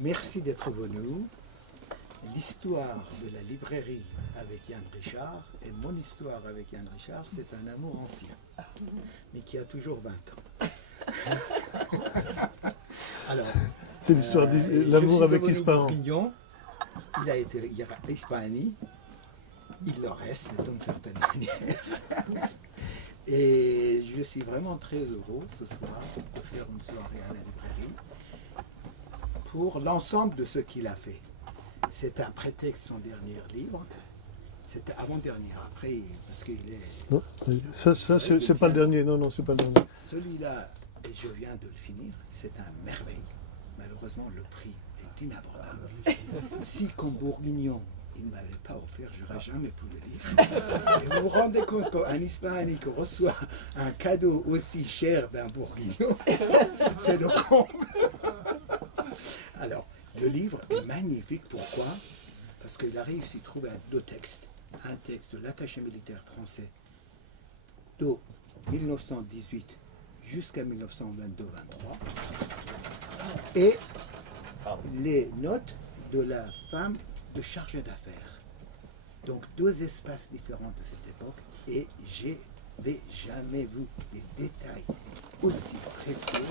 merci d'être venu. L'histoire de la librairie avec Yann Richard et mon histoire avec Yann Richard, c'est un amour ancien, mais qui a toujours 20 ans. Alors, c'est l'histoire de l'amour avec Ispahan. Il a été Hispanie, il le reste d'une certaine manière. Et je suis vraiment très heureux ce soir de faire une soirée à la librairie pour l'ensemble de ce qu'il a fait. C'est un prétexte, son dernier livre. C'était avant-dernier, après, parce qu'il est... Non, ça c'est pas le dernier, non, c'est pas le dernier. Celui-là, et je viens de le finir, c'est un merveille. Malheureusement, le prix est inabordable. Si, comme Bourguignon, il ne m'avait pas offert, je n'aurais jamais pu le lire. Et vous vous rendez compte qu'un Hispanique reçoit un cadeau aussi cher d'un Bourguignon, c'est le comble. Alors, le livre est magnifique. Pourquoi? Parce qu'il a réussi à trouver deux textes. Un texte de l'attaché militaire français de 1918 jusqu'à 1922-23 et les notes de la femme de chargée d'affaires. Donc deux espaces différents de cette époque et j'ai jamais vu des détails aussi précieux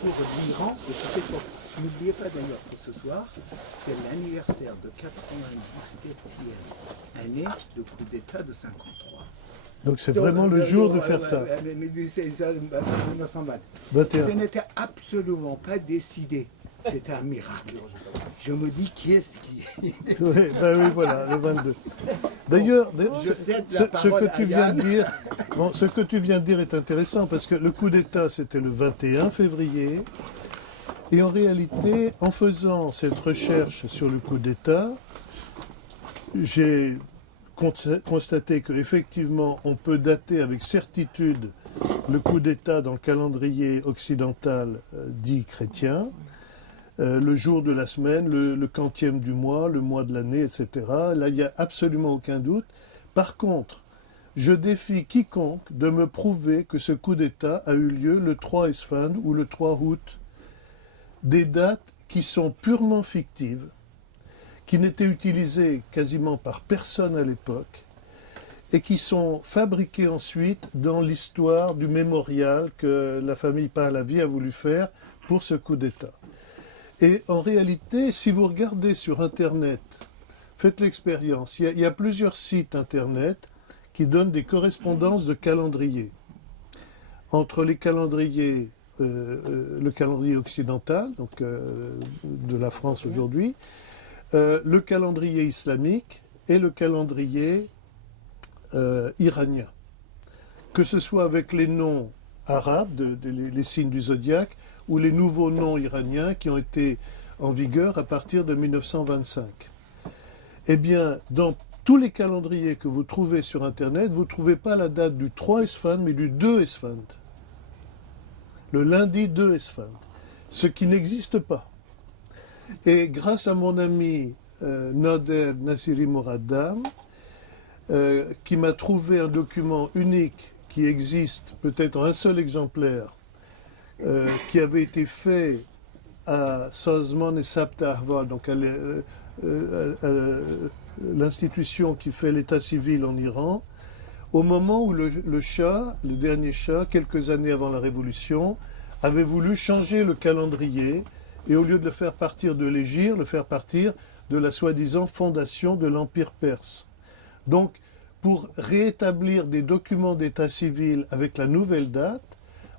pour l'Iran de cette époque. N'oubliez pas d'ailleurs que ce soir, c'est l'anniversaire de 97e année de coup d'État de 53. Donc c'est vraiment le jour de faire ça. C'est 1920. 21. Ce n'était absolument pas décidé. C'était un miracle. Je me dis qui est-ce qui... Oui, oui, voilà, le 22. D'ailleurs, ce que tu viens de dire est intéressant parce que le coup d'État, c'était le 21 février. Et en réalité, en faisant cette recherche sur le coup d'État, j'ai constaté qu'effectivement, on peut dater avec certitude le coup d'État dans le calendrier occidental dit chrétien, le jour de la semaine, le quantième du mois, le mois de l'année, etc. Là, il n'y a absolument aucun doute. Par contre, je défie quiconque de me prouver que ce coup d'État a eu lieu le 3 Esfand ou le 3 août. Des dates qui sont purement fictives, qui n'étaient utilisées quasiment par personne à l'époque, et qui sont fabriquées ensuite dans l'histoire du mémorial que la famille Pahlavi a voulu faire pour ce coup d'État. Et en réalité, si vous regardez sur Internet, faites l'expérience, il y a plusieurs sites Internet qui donnent des correspondances de calendriers. Entre les calendriers, le calendrier occidental, donc de la France aujourd'hui, le calendrier islamique et le calendrier iranien. Que ce soit avec les noms arabes, les signes du zodiaque, ou les nouveaux noms iraniens qui ont été en vigueur à partir de 1925. Eh bien, dans tous les calendriers que vous trouvez sur Internet, vous ne trouvez pas la date du 3 Esfand, mais du 2 Esfand. Le lundi 2 Esfand. Ce qui n'existe pas. Et grâce à mon ami Nader Nassiri Moraddam, qui m'a trouvé un document unique qui existe, peut-être en un seul exemplaire, qui avait été fait à Sazman et Sabta Ahval, donc à l'institution qui fait l'état civil en Iran, au moment où le Shah, le dernier Shah, quelques années avant la Révolution, avait voulu changer le calendrier et au lieu de le faire partir de l'Hégire, le faire partir de la soi-disant fondation de l'Empire perse. Donc, pour rétablir des documents d'état civil avec la nouvelle date,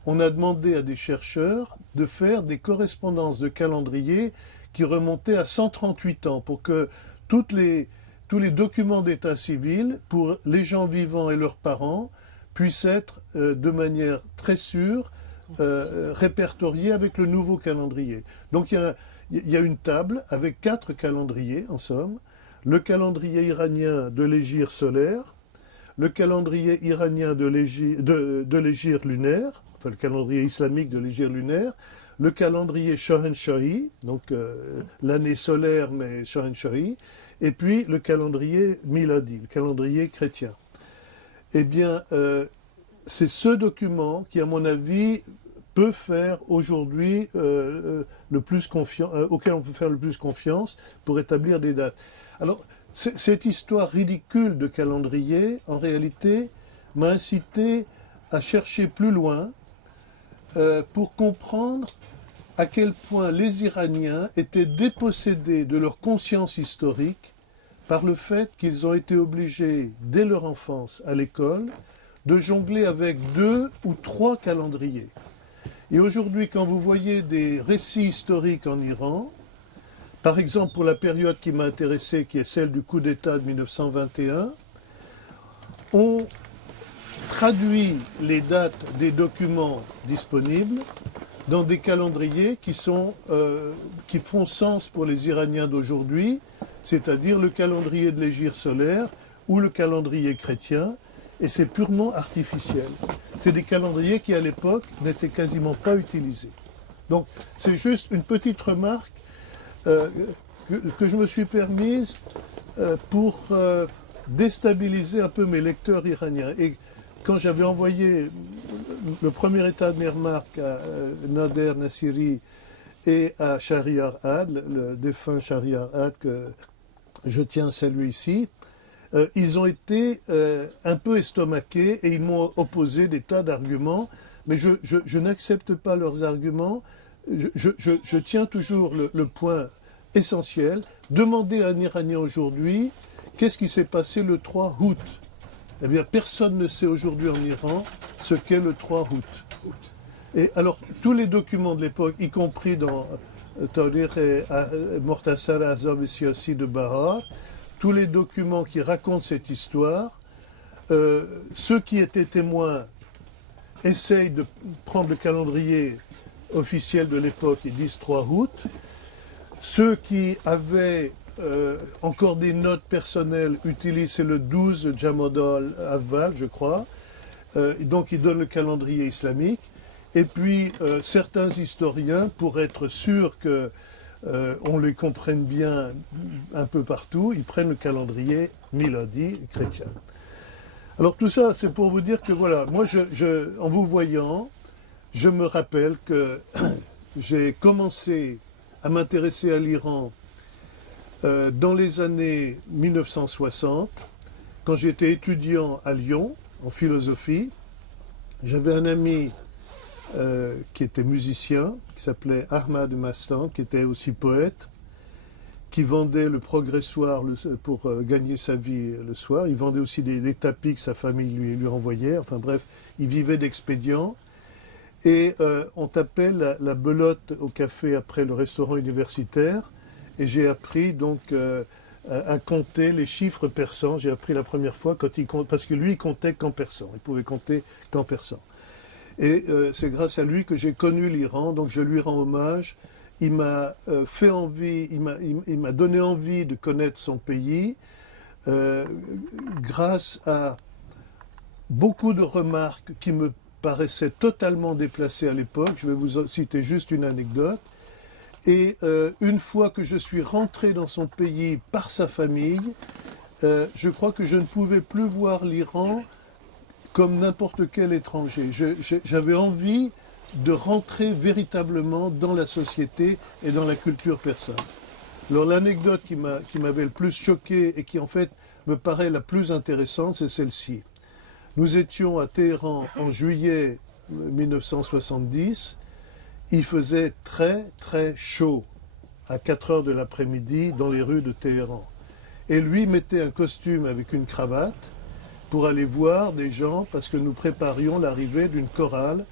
on a demandé à des chercheurs de faire des correspondances de calendrier qui remontaient à 138 ans pour que tous les documents d'état civil, pour les gens vivants et leurs parents, puissent être de manière très sûre répertoriés avec le nouveau calendrier. Donc il y a une table avec 4 calendriers en somme. Le calendrier iranien de l'hégire solaire, le calendrier iranien de l'hégire lunaire, enfin le calendrier islamique de l'hégire lunaire, le calendrier Shohanshahi, donc l'année solaire mais Shohanshahi, et puis le calendrier Miladi, le calendrier chrétien. Eh bien, c'est ce document qui, à mon avis, peut faire aujourd'hui auquel on peut faire le plus confiance pour établir des dates. Alors, cette histoire ridicule de calendrier, en réalité, m'a incité à chercher plus loin pour comprendre à quel point les Iraniens étaient dépossédés de leur conscience historique par le fait qu'ils ont été obligés, dès leur enfance à l'école, de jongler avec 2 ou 3 calendriers. Et aujourd'hui, quand vous voyez des récits historiques en Iran, par exemple pour la période qui m'a intéressé, qui est celle du coup d'État de 1921, on traduit les dates des documents disponibles dans des calendriers qui font sens pour les Iraniens d'aujourd'hui, c'est-à-dire le calendrier de l'hégire solaire ou le calendrier chrétien, et c'est purement artificiel. C'est des calendriers qui, à l'époque, n'étaient quasiment pas utilisés. Donc, c'est juste une petite remarque que je me suis permise pour déstabiliser un peu mes lecteurs iraniens. Et quand j'avais envoyé le premier état de mes remarques à Nader Nassiri et à Shahriar Ad, le défunt Shahriar Ad que je tiens à saluer ici, ils ont été un peu estomaqués et ils m'ont opposé des tas d'arguments, mais je n'accepte pas leurs arguments. Je tiens toujours le point essentiel. Demandez à un Iranien aujourd'hui qu'est-ce qui s'est passé le 3 août. Eh bien, personne ne sait aujourd'hui en Iran ce qu'est le 3 août. Et alors, tous les documents de l'époque, y compris dans Tawrikh et Mortasar Azab et Siyasi de Bahar, tous les documents qui racontent cette histoire, ceux qui étaient témoins essayent de prendre le calendrier officiel de l'époque, ils disent 3 août. Ceux qui avaient encore des notes personnelles utilisent le 12 Jamadal Avval, je crois. Donc ils donnent le calendrier islamique. Et puis certains historiens, pour être sûrs que on les comprenne bien un peu partout, ils prennent le calendrier miladi chrétien. Alors tout ça, c'est pour vous dire que voilà, moi, en vous voyant, je me rappelle que j'ai commencé à m'intéresser à l'Iran dans les années 1960, quand j'étais étudiant à Lyon, en philosophie. J'avais un ami qui était musicien, qui s'appelait Ahmad Mastan, qui était aussi poète, qui vendait le Progressoir pour gagner sa vie le soir. Il vendait aussi des tapis que sa famille lui envoyait. Enfin bref, il vivait d'expédients. Et on tapait la belote au café après le restaurant universitaire. Et j'ai appris donc à compter les chiffres persans. J'ai appris la première fois quand il compte, parce que lui, il comptait qu'en persan. Il pouvait compter qu'en persan. Et c'est grâce à lui que j'ai connu l'Iran, donc je lui rends hommage. Il m'a fait envie, il m'a donné envie de connaître son pays grâce à beaucoup de remarques qui me paraissaient totalement déplacées à l'époque. Je vais vous citer juste une anecdote. Et une fois que je suis rentré dans son pays par sa famille, je crois que je ne pouvais plus voir l'Iran comme n'importe quel étranger. J'avais envie de rentrer véritablement dans la société et dans la culture persane. Alors l'anecdote qui m'avait le plus choqué et qui en fait me paraît la plus intéressante, c'est celle-ci. Nous étions à Téhéran en juillet 1970. Il faisait très très chaud à 4 heures de l'après-midi dans les rues de Téhéran. Et lui mettait un costume avec une cravate pour aller voir des gens, parce que nous préparions l'arrivée d'une chorale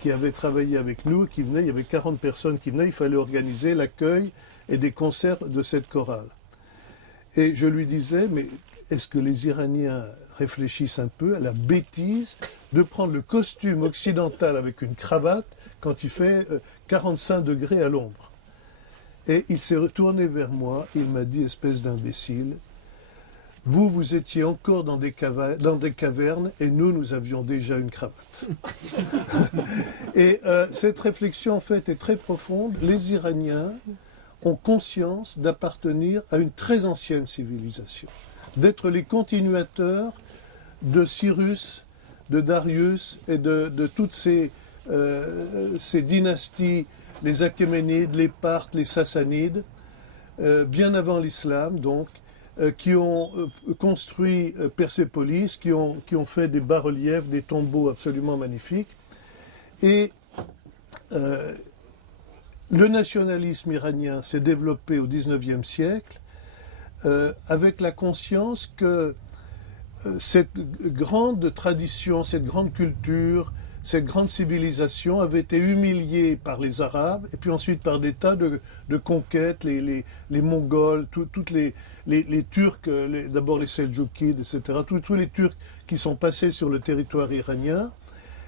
qui avait travaillé avec nous, qui venait, il y avait 40 personnes qui venaient, il fallait organiser l'accueil et des concerts de cette chorale. Et je lui disais, mais est-ce que les Iraniens réfléchissent un peu à la bêtise de prendre le costume occidental avec une cravate quand il fait 45 degrés à l'ombre? Et il s'est retourné vers moi, il m'a dit, espèce d'imbécile, vous étiez encore dans des cavernes et nous avions déjà une cravate. Et cette réflexion, en fait, est très profonde. Les Iraniens ont conscience d'appartenir à une très ancienne civilisation, d'être les continuateurs de Cyrus, de Darius et de toutes ces ces dynasties, les Achéménides, les Parthes, les Sassanides, bien avant l'islam donc, qui ont construit Persépolis, qui ont fait des bas-reliefs, des tombeaux absolument magnifiques. Et le nationalisme iranien s'est développé au XIXe siècle avec la conscience que cette grande tradition, cette grande culture, cette grande civilisation avait été humiliée par les Arabes et puis ensuite par des tas de conquêtes, les Mongols, toutes les Turcs, d'abord les Seldjoukides, etc., tous les Turcs qui sont passés sur le territoire iranien,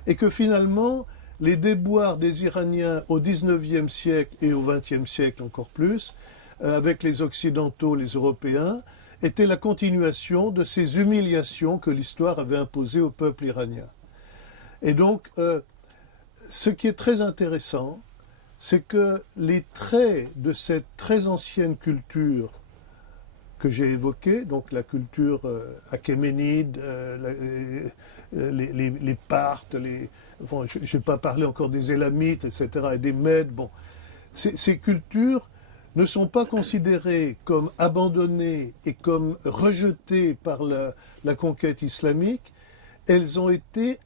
et que finalement les déboires des Iraniens au XIXe siècle et au XXe siècle encore plus, avec les Occidentaux, les Européens, étaient la continuation de ces humiliations que l'histoire avait imposées au peuple iranien. Et donc, ce qui est très intéressant, c'est que les traits de cette très ancienne culture que j'ai évoquée, donc la culture achéménide, les Parthes, bon, je ne vais pas parler encore des Élamites, etc., et des Mèdes, bon, ces cultures ne sont pas considérées comme abandonnées et comme rejetées par la conquête islamique, elles ont été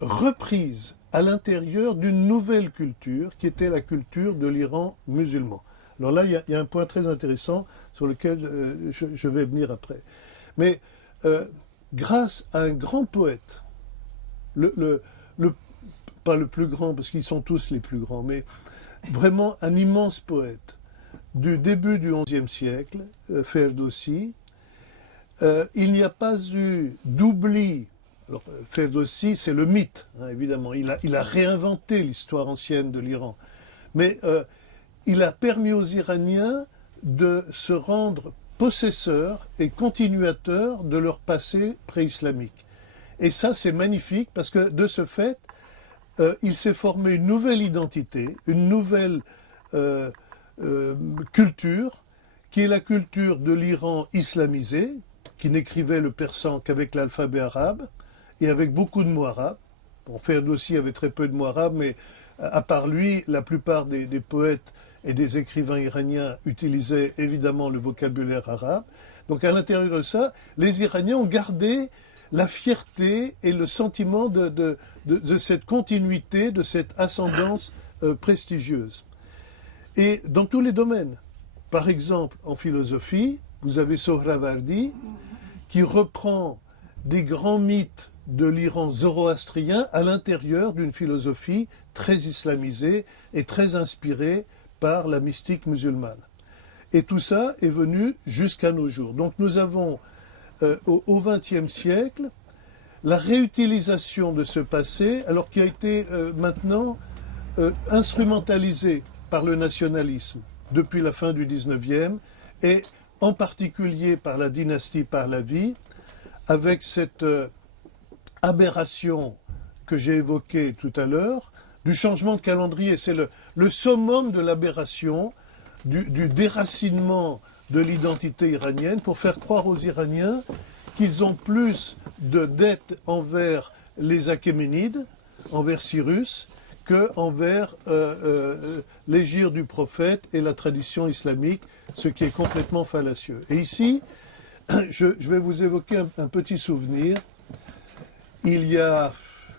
reprises à l'intérieur d'une nouvelle culture qui était la culture de l'Iran musulman. Alors là, il y a un point très intéressant sur lequel je vais venir après. Mais grâce à un grand poète, pas le plus grand, parce qu'ils sont tous les plus grands, mais vraiment un immense poète du début du XIe siècle, Ferdowsi, il n'y a pas eu d'oubli. Alors, Ferdowsi, c'est le mythe, hein, évidemment. Il a réinventé l'histoire ancienne de l'Iran. Mais il a permis aux Iraniens de se rendre possesseurs et continuateurs de leur passé pré-islamique. Et ça, c'est magnifique parce que de ce fait, il s'est formé une nouvelle identité, une nouvelle culture, qui est la culture de l'Iran islamisé, qui n'écrivait le persan qu'avec l'alphabet arabe, et avec beaucoup de mots arabes. Bon, Ferdowsi avait très peu de mots arabes, mais à part lui, la plupart des poètes et des écrivains iraniens utilisaient évidemment le vocabulaire arabe. Donc à l'intérieur de ça, les Iraniens ont gardé la fierté et le sentiment de cette continuité, de cette ascendance prestigieuse. Et dans tous les domaines. Par exemple, en philosophie, vous avez Sohravardi qui reprend des grands mythes de l'Iran zoroastrien à l'intérieur d'une philosophie très islamisée et très inspirée par la mystique musulmane. Et tout ça est venu jusqu'à nos jours. Donc nous avons au XXe siècle la réutilisation de ce passé, alors qui a été maintenant instrumentalisé par le nationalisme depuis la fin du XIXe et en particulier par la dynastie Pahlavi, avec cette aberration que j'ai évoquée tout à l'heure, du changement de calendrier. C'est le summum de l'aberration, du déracinement de l'identité iranienne pour faire croire aux Iraniens qu'ils ont plus de dettes envers les Achéménides, envers Cyrus, qu'envers l'hégire du prophète et la tradition islamique, ce qui est complètement fallacieux. Et ici, je vais vous évoquer un petit souvenir. Il y a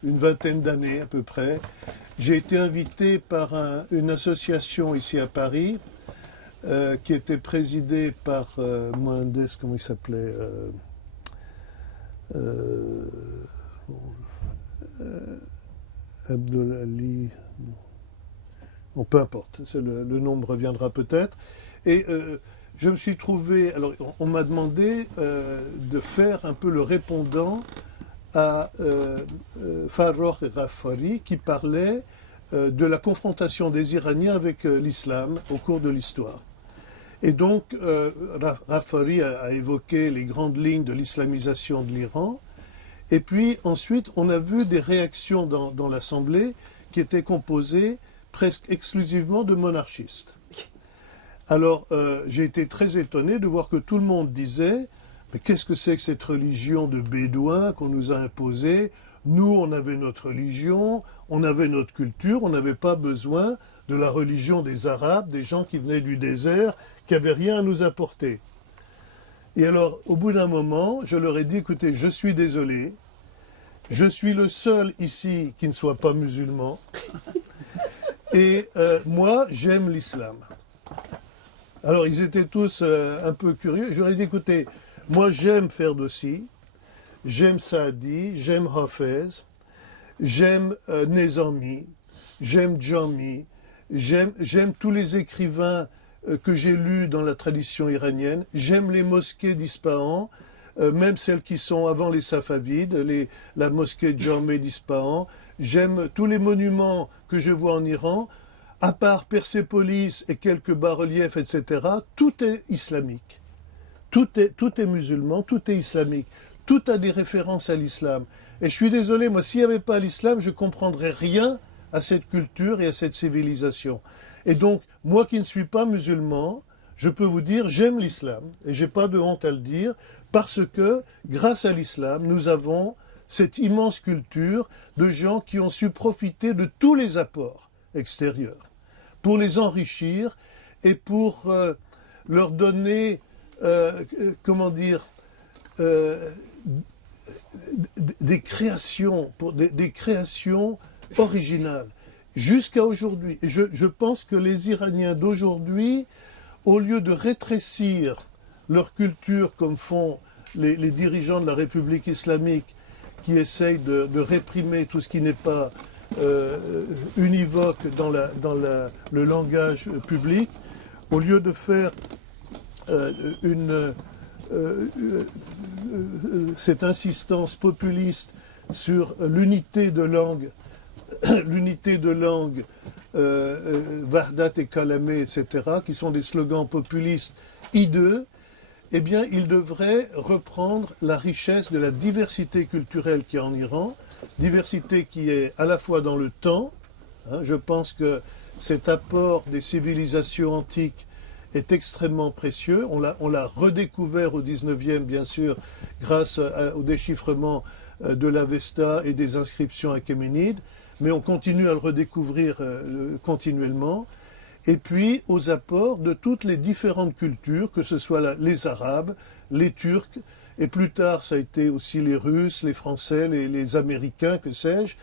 une vingtaine d'années à peu près, j'ai été invité par une association ici à Paris qui était présidée par Mohandes, comment il s'appelait Abdolali, bon, peu importe, le nom me reviendra peut-être. Et je me suis trouvé, alors on m'a demandé de faire un peu le répondant à Farrokh Ghaffari qui parlait de la confrontation des Iraniens avec l'islam au cours de l'histoire. Et donc Ghaffari a évoqué les grandes lignes de l'islamisation de l'Iran. Et puis ensuite, on a vu des réactions dans l'Assemblée qui étaient composées presque exclusivement de monarchistes. Alors, j'ai été très étonné de voir que tout le monde disait « Mais qu'est-ce que c'est que cette religion de bédouins qu'on nous a imposée ? Nous, on avait notre religion, on avait notre culture, on n'avait pas besoin de la religion des Arabes, des gens qui venaient du désert, qui n'avaient rien à nous apporter. Et alors, au bout d'un moment, je leur ai dit, écoutez, je suis désolé, je suis le seul ici qui ne soit pas musulman, et moi, j'aime l'islam. Alors, ils étaient tous un peu curieux. Je leur ai dit, écoutez, moi, j'aime Ferdowsi, j'aime Saadi, j'aime Hafez, j'aime Nezami, j'aime Jami, j'aime tous les écrivains que j'ai lus dans la tradition iranienne, j'aime les mosquées d'Ispahan, même celles qui sont avant les Safavides, la mosquée Jami d'Ispahan, j'aime tous les monuments que je vois en Iran, à part Persépolis et quelques bas-reliefs, etc., tout est islamique. Tout est musulman, tout est islamique. Tout a des références à l'islam. Et je suis désolé, moi, s'il n'y avait pas l'islam, je ne comprendrais rien à cette culture et à cette civilisation. Et donc, moi qui ne suis pas musulman, je peux vous dire, j'aime l'islam, et je n'ai pas de honte à le dire, parce que, grâce à l'islam, nous avons cette immense culture de gens qui ont su profiter de tous les apports extérieurs, pour les enrichir et pour leur donner, des créations, des créations originales, jusqu'à aujourd'hui. Et je pense que les Iraniens d'aujourd'hui, au lieu de rétrécir leur culture comme font les dirigeants de la République islamique, qui essayent de réprimer tout ce qui n'est pas univoque dans le langage public, au lieu de faire cette insistance populiste sur l'unité de langue, Wahdat et Kalamé, etc., qui sont des slogans populistes hideux, eh bien, ils devraient reprendre la richesse de la diversité culturelle qu'il y a en Iran, diversité qui est à la fois dans le temps, je pense que cet apport des civilisations antiques est extrêmement précieux. On l'a redécouvert au 19e, bien sûr, grâce au déchiffrement de l'Avesta et des inscriptions achéménides, mais on continue à le redécouvrir continuellement. Et puis aux apports de toutes les différentes cultures, que ce soit les Arabes, les Turcs, et plus tard ça a été aussi les Russes, les Français, les Américains, que sais-je,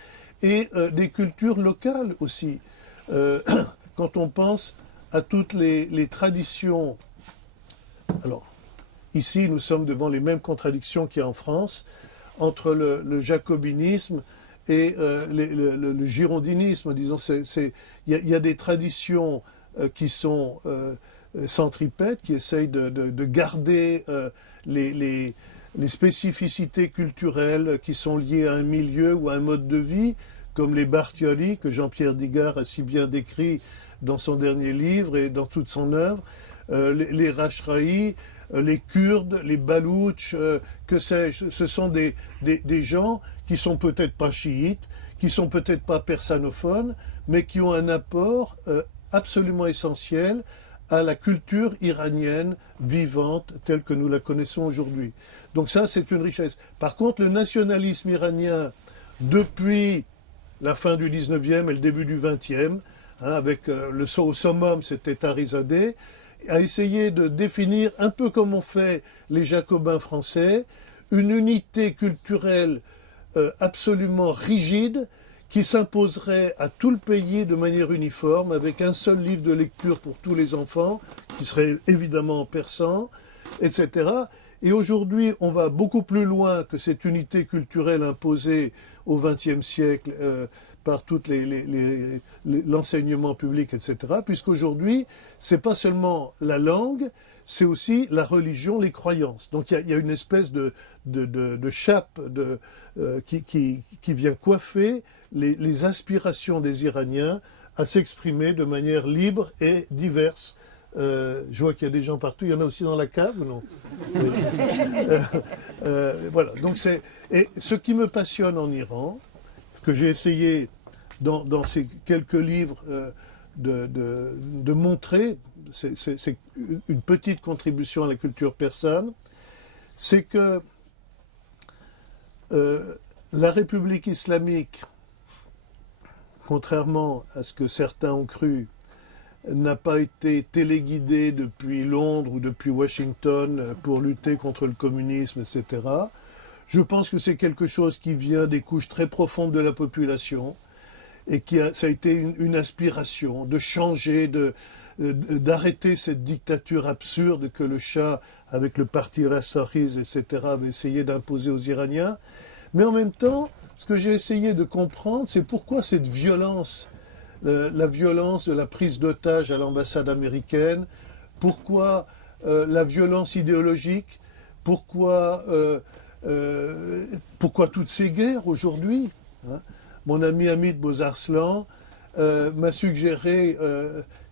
et des cultures locales aussi. Quand on pense à toutes les traditions. Alors, ici, nous sommes devant les mêmes contradictions qu'il y a en France, entre le jacobinisme et le girondinisme. Disons, il y a des traditions qui sont centripètes, qui essayent de garder les spécificités culturelles qui sont liées à un milieu ou à un mode de vie, comme les Barthioli, que Jean-Pierre Digard a si bien décrit dans son dernier livre et dans toute son œuvre, les Rashraï, les Kurdes, les Baloutches, que sais-je, ce sont des gens qui sont peut-être pas chiites, qui sont peut-être pas persanophones, mais qui ont un apport absolument essentiel à la culture iranienne vivante telle que nous la connaissons aujourd'hui. Donc ça, c'est une richesse. Par contre, le nationalisme iranien, depuis la fin du 19e et le début du 20e, avec au summum, c'était Tarizadeh, a essayé de définir, un peu comme ont fait les jacobins français, une unité culturelle absolument rigide qui s'imposerait à tout le pays de manière uniforme, avec un seul livre de lecture pour tous les enfants, qui serait évidemment en persan, etc. Et aujourd'hui, on va beaucoup plus loin que cette unité culturelle imposée au XXe siècle par tout l'enseignement public, etc. Puisqu'aujourd'hui, c'est pas seulement la langue, c'est aussi la religion, les croyances. Donc il y a une espèce de chape qui vient coiffer les aspirations des Iraniens à s'exprimer de manière libre et diverse. Je vois qu'il y a des gens partout. Il y en a aussi dans la cave, ou non? Voilà. Donc et ce qui me passionne en Iran, ce que j'ai essayé dans ces quelques livres de montrer, c'est une petite contribution à la culture persane, c'est que La République islamique, contrairement à ce que certains ont cru, n'a pas été téléguidée depuis Londres ou depuis Washington pour lutter contre le communisme, etc. Je pense que c'est quelque chose qui vient des couches très profondes de la population et ça a été une aspiration de changer, d'arrêter cette dictature absurde que le Shah, avec le parti Rassakhiz, etc., avait essayé d'imposer aux Iraniens. Mais en même temps, ce que j'ai essayé de comprendre, c'est pourquoi cette violence, la violence de la prise d'otages à l'ambassade américaine, pourquoi la violence idéologique, pourquoi toutes ces guerres aujourd'hui, hein. Mon ami Hamid Bozarslan m'a suggéré,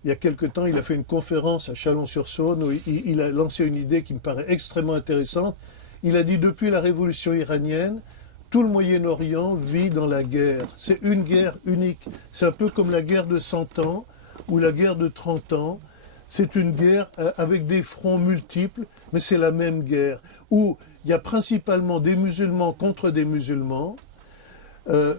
il y a quelque temps, il a fait une conférence à Chalon-sur-Saône où il a lancé une idée qui me paraît extrêmement intéressante. Il a dit, depuis la révolution iranienne, tout le Moyen-Orient vit dans la guerre. C'est une guerre unique. C'est un peu comme la guerre de 100 ans ou la guerre de 30 ans. C'est une guerre avec des fronts multiples, mais c'est la même guerre, où il y a principalement des musulmans contre des musulmans,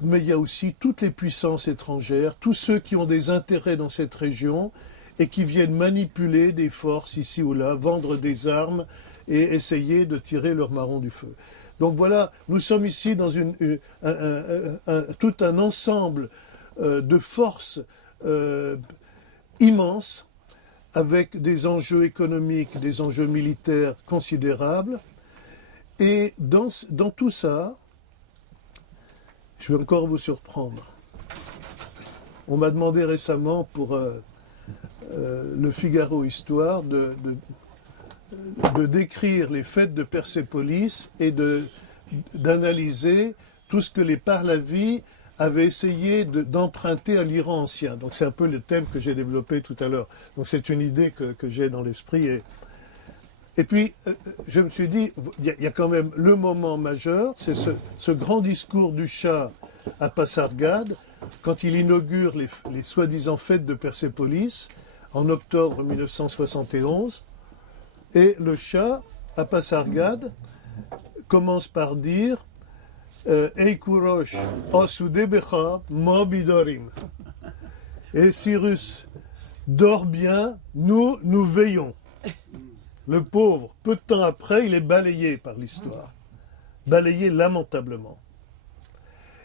mais il y a aussi toutes les puissances étrangères, tous ceux qui ont des intérêts dans cette région et qui viennent manipuler des forces ici ou là, vendre des armes et essayer de tirer leur marron du feu. Donc voilà, nous sommes ici dans tout un ensemble de forces immenses, avec des enjeux économiques, des enjeux militaires considérables. Et dans tout ça, je vais encore vous surprendre. On m'a demandé récemment pour le Figaro Histoire de décrire les fêtes de Persépolis et d'analyser tout ce que les Pahlavis avaient essayé d'emprunter à l'Iran ancien. Donc c'est un peu le thème que j'ai développé tout à l'heure. Donc c'est une idée que j'ai dans l'esprit. Et puis, je me suis dit, il y a quand même le moment majeur, c'est ce grand discours du Shah à Pasargad, quand il inaugure les soi-disant fêtes de Persépolis, en octobre 1971. Et le Shah, à Pasargad, commence par dire Ey Kourosh, Osudebecha, Mobidorim. Et Cyrus, dors bien, nous veillons. Le pauvre, peu de temps après, il est balayé par l'histoire. Balayé lamentablement.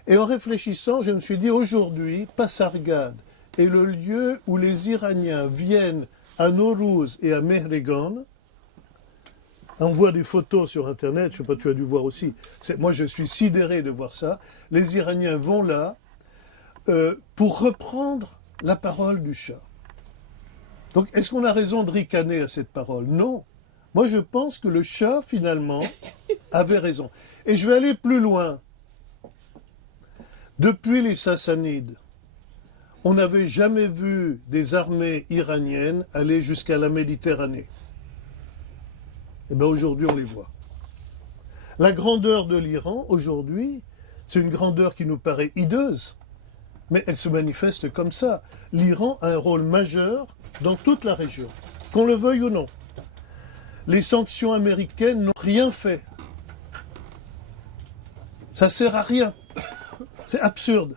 Et en réfléchissant, je me suis dit, aujourd'hui, Pasargad est le lieu où les Iraniens viennent à Nowruz et à Mehregan. On voit des photos sur Internet, je ne sais pas, tu as dû voir aussi. Moi, je suis sidéré de voir ça. Les Iraniens vont là pour reprendre la parole du Shah. Donc, est-ce qu'on a raison de ricaner à cette parole? Non. Moi, je pense que le Shah, finalement, avait raison. Et je vais aller plus loin. Depuis les Sassanides, on n'avait jamais vu des armées iraniennes aller jusqu'à la Méditerranée. Eh bien, aujourd'hui, on les voit. La grandeur de l'Iran, aujourd'hui, c'est une grandeur qui nous paraît hideuse, mais elle se manifeste comme ça. L'Iran a un rôle majeur dans toute la région, qu'on le veuille ou non. Les sanctions américaines n'ont rien fait. Ça ne sert à rien. C'est absurde.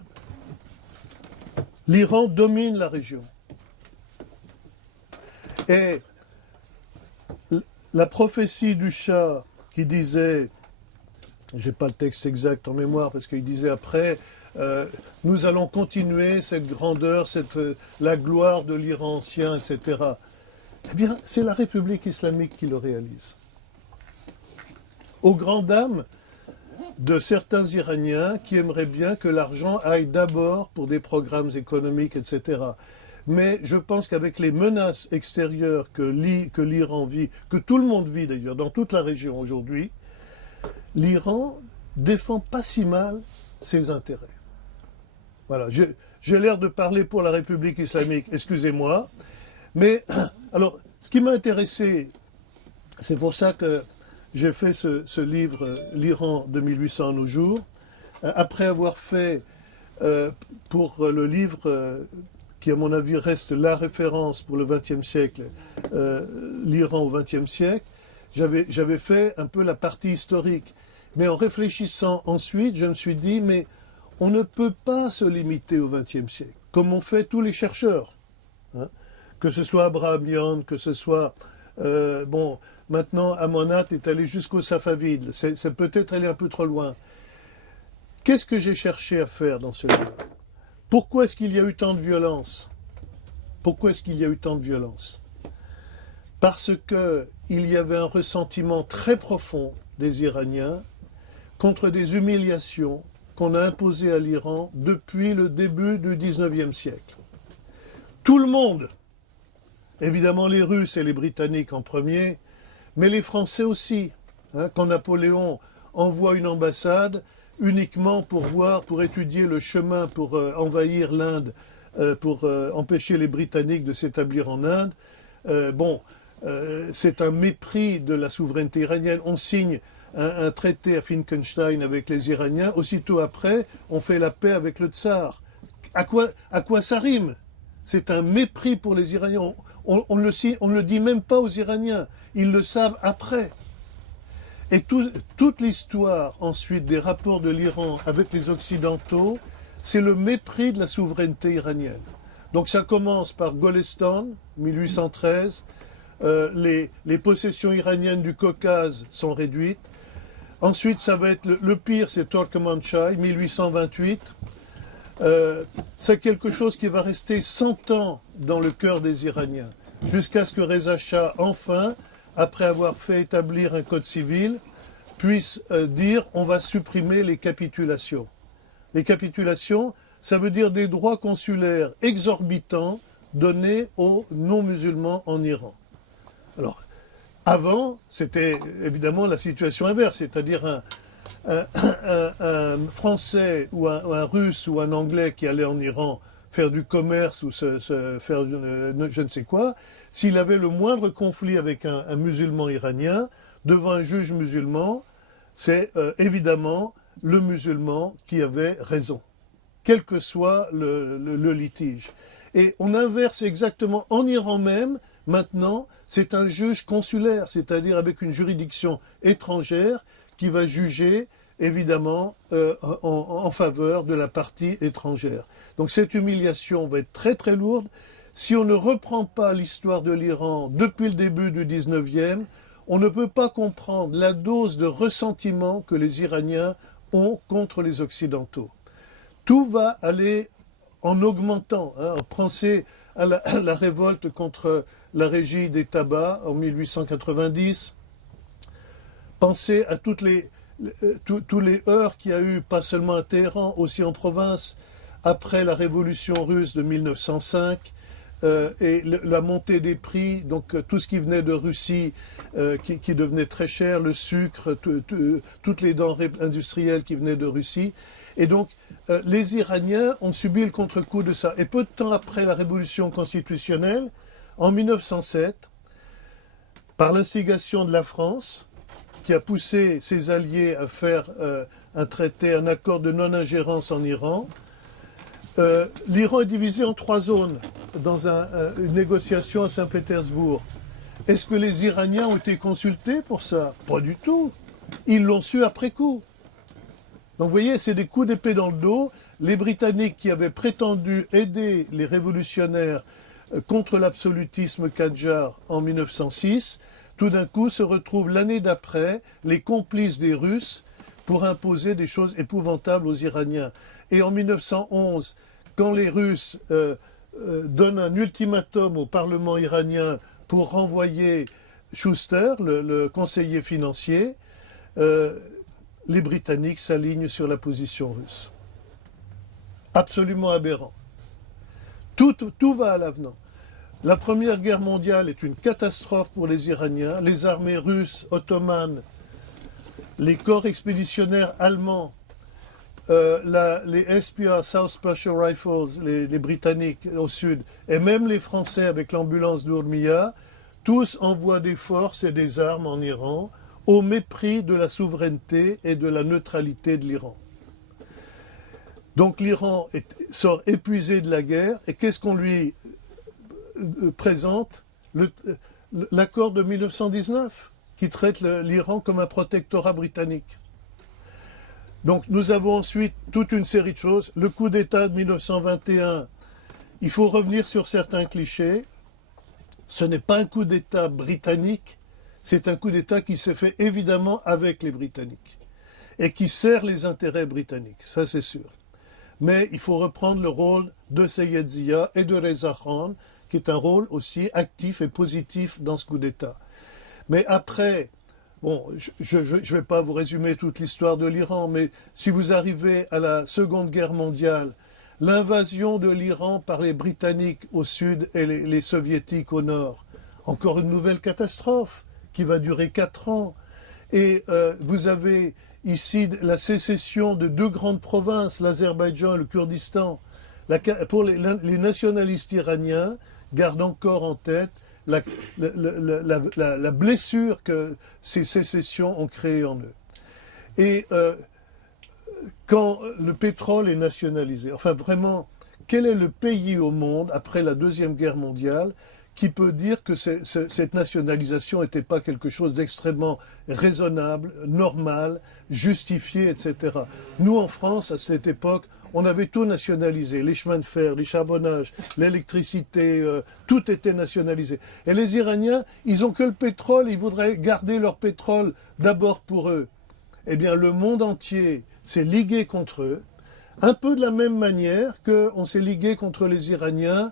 L'Iran domine la région. Et la prophétie du Shah qui disait, je n'ai pas le texte exact en mémoire parce qu'il disait après, nous allons continuer cette grandeur, la gloire de l'Iran ancien, etc. Eh bien, c'est la République islamique qui le réalise. Aux grandes dames de certains Iraniens qui aimeraient bien que l'argent aille d'abord pour des programmes économiques, etc. Mais je pense qu'avec les menaces extérieures que l'Iran vit, que tout le monde vit d'ailleurs, dans toute la région aujourd'hui, l'Iran défend pas si mal ses intérêts. Voilà, j'ai l'air de parler pour la République islamique, excusez-moi. Mais, alors, ce qui m'a intéressé, c'est pour ça que j'ai fait ce livre, L'Iran de 1800 à nos jours, après avoir fait, pour le livre qui, à mon avis, reste la référence pour le XXe siècle, l'Iran au XXe siècle, j'avais fait un peu la partie historique. Mais en réfléchissant ensuite, je me suis dit, mais on ne peut pas se limiter au XXe siècle, comme ont fait tous les chercheurs. Hein, que ce soit Abraham Liand, que ce soit... maintenant, Amonat est allé jusqu'aux Safavides. C'est peut-être aller un peu trop loin. Qu'est-ce que j'ai cherché à faire dans ce livre? Pourquoi est-ce qu'il y a eu tant de violence? Pourquoi est-ce qu'il y a eu tant de violence? Parce qu'il y avait un ressentiment très profond des Iraniens contre des humiliations qu'on a imposées à l'Iran depuis le début du XIXe siècle. Tout le monde, évidemment les Russes et les Britanniques en premier, mais les Français aussi, hein, quand Napoléon envoie une ambassade uniquement pour étudier le chemin pour envahir l'Inde, pour empêcher les Britanniques de s'établir en Inde, c'est un mépris de la souveraineté iranienne. On signe un traité à Finkenstein avec les Iraniens, aussitôt après, on fait la paix avec le tsar. À quoi ça rime? C'est un mépris pour les Iraniens. On ne le dit même pas aux Iraniens. Ils le savent après. Et toute l'histoire, ensuite, des rapports de l'Iran avec les Occidentaux, c'est le mépris de la souveraineté iranienne. Donc ça commence par Golestan, 1813. Les possessions iraniennes du Caucase sont réduites. Ensuite, ça va être le pire, c'est Turkmenchai, 1828. C'est quelque chose qui va rester 100 ans dans le cœur des Iraniens, jusqu'à ce que Reza Shah, enfin, après avoir fait établir un code civil, puisse dire on va supprimer les capitulations. Les capitulations, ça veut dire des droits consulaires exorbitants donnés aux non-musulmans en Iran. Alors, avant, c'était évidemment la situation inverse, c'est-à-dire un Français ou un Russe ou un Anglais qui allait en Iran faire du commerce ou faire je ne sais quoi, s'il avait le moindre conflit avec un musulman iranien, devant un juge musulman, c'est évidemment le musulman qui avait raison, quel que soit le litige. Et on inverse exactement en Iran même, maintenant, c'est un juge consulaire, c'est-à-dire avec une juridiction étrangère qui va juger, évidemment, en faveur de la partie étrangère. Donc cette humiliation va être très très lourde. Si on ne reprend pas l'histoire de l'Iran depuis le début du 19e, on ne peut pas comprendre la dose de ressentiment que les Iraniens ont contre les Occidentaux. Tout va aller en augmentant. Hein. Pensez à la révolte contre la régie des tabacs en 1890. Pensez à tous les heurts qu'il y a eu, pas seulement à Téhéran, aussi en province, après la révolution russe de 1905, et la montée des prix, donc tout ce qui venait de Russie, qui devenait très cher, le sucre, toutes les denrées industrielles qui venaient de Russie. Et donc, les Iraniens ont subi le contre-coup de ça. Et peu de temps après la révolution constitutionnelle, en 1907, par l'instigation de la France, qui a poussé ses alliés à faire un accord de non-ingérence en Iran, l'Iran est divisé en 3 zones dans une négociation à Saint-Pétersbourg. Est-ce que les Iraniens ont été consultés pour ça? Pas du tout. Ils l'ont su après coup. Donc vous voyez, c'est des coups d'épée dans le dos. Les Britanniques qui avaient prétendu aider les révolutionnaires contre l'absolutisme Kadjar en 1906, tout d'un coup se retrouvent l'année d'après les complices des Russes pour imposer des choses épouvantables aux Iraniens. Et en 1911, quand les Russes donnent un ultimatum au Parlement iranien pour renvoyer Schuster, le conseiller financier, les Britanniques s'alignent sur la position russe. Absolument aberrant. Tout va à l'avenant. La Première Guerre mondiale est une catastrophe pour les Iraniens. Les armées russes, ottomanes, les corps expéditionnaires allemands, les SPR, South Special Rifles, les Britanniques au sud, et même les Français avec l'ambulance d'Urmia, tous envoient des forces et des armes en Iran au mépris de la souveraineté et de la neutralité de l'Iran. Donc l'Iran sort épuisé de la guerre, et qu'est-ce qu'on lui présente? L'accord de 1919, qui traite l'Iran comme un protectorat britannique. Donc nous avons ensuite toute une série de choses. Le coup d'État de 1921, il faut revenir sur certains clichés. Ce n'est pas un coup d'État britannique, c'est un coup d'État qui s'est fait évidemment avec les Britanniques et qui sert les intérêts britanniques, ça c'est sûr. Mais il faut reprendre le rôle de Seyed Zia et de Reza Khan, qui est un rôle aussi actif et positif dans ce coup d'État. Mais après, bon, je ne vais pas vous résumer toute l'histoire de l'Iran, mais si vous arrivez à la Seconde Guerre mondiale, l'invasion de l'Iran par les Britanniques au sud et les Soviétiques au nord, encore une nouvelle catastrophe qui va durer 4 ans. Et vous avez ici la sécession de 2 grandes provinces, l'Azerbaïdjan et le Kurdistan. Pour les nationalistes iraniens, gardent encore en tête la blessure que ces sécessions ont créée en eux. Et quand le pétrole est nationalisé, enfin vraiment, quel est le pays au monde, après la Deuxième Guerre mondiale, qui peut dire que cette nationalisation n'était pas quelque chose d'extrêmement raisonnable, normal, justifié, etc. Nous, en France, à cette époque, on avait tout nationalisé, les chemins de fer, les charbonnages, l'électricité, tout était nationalisé. Et les Iraniens, ils n'ont que le pétrole, ils voudraient garder leur pétrole d'abord pour eux. Eh bien, le monde entier s'est ligué contre eux, un peu de la même manière qu'on s'est ligué contre les Iraniens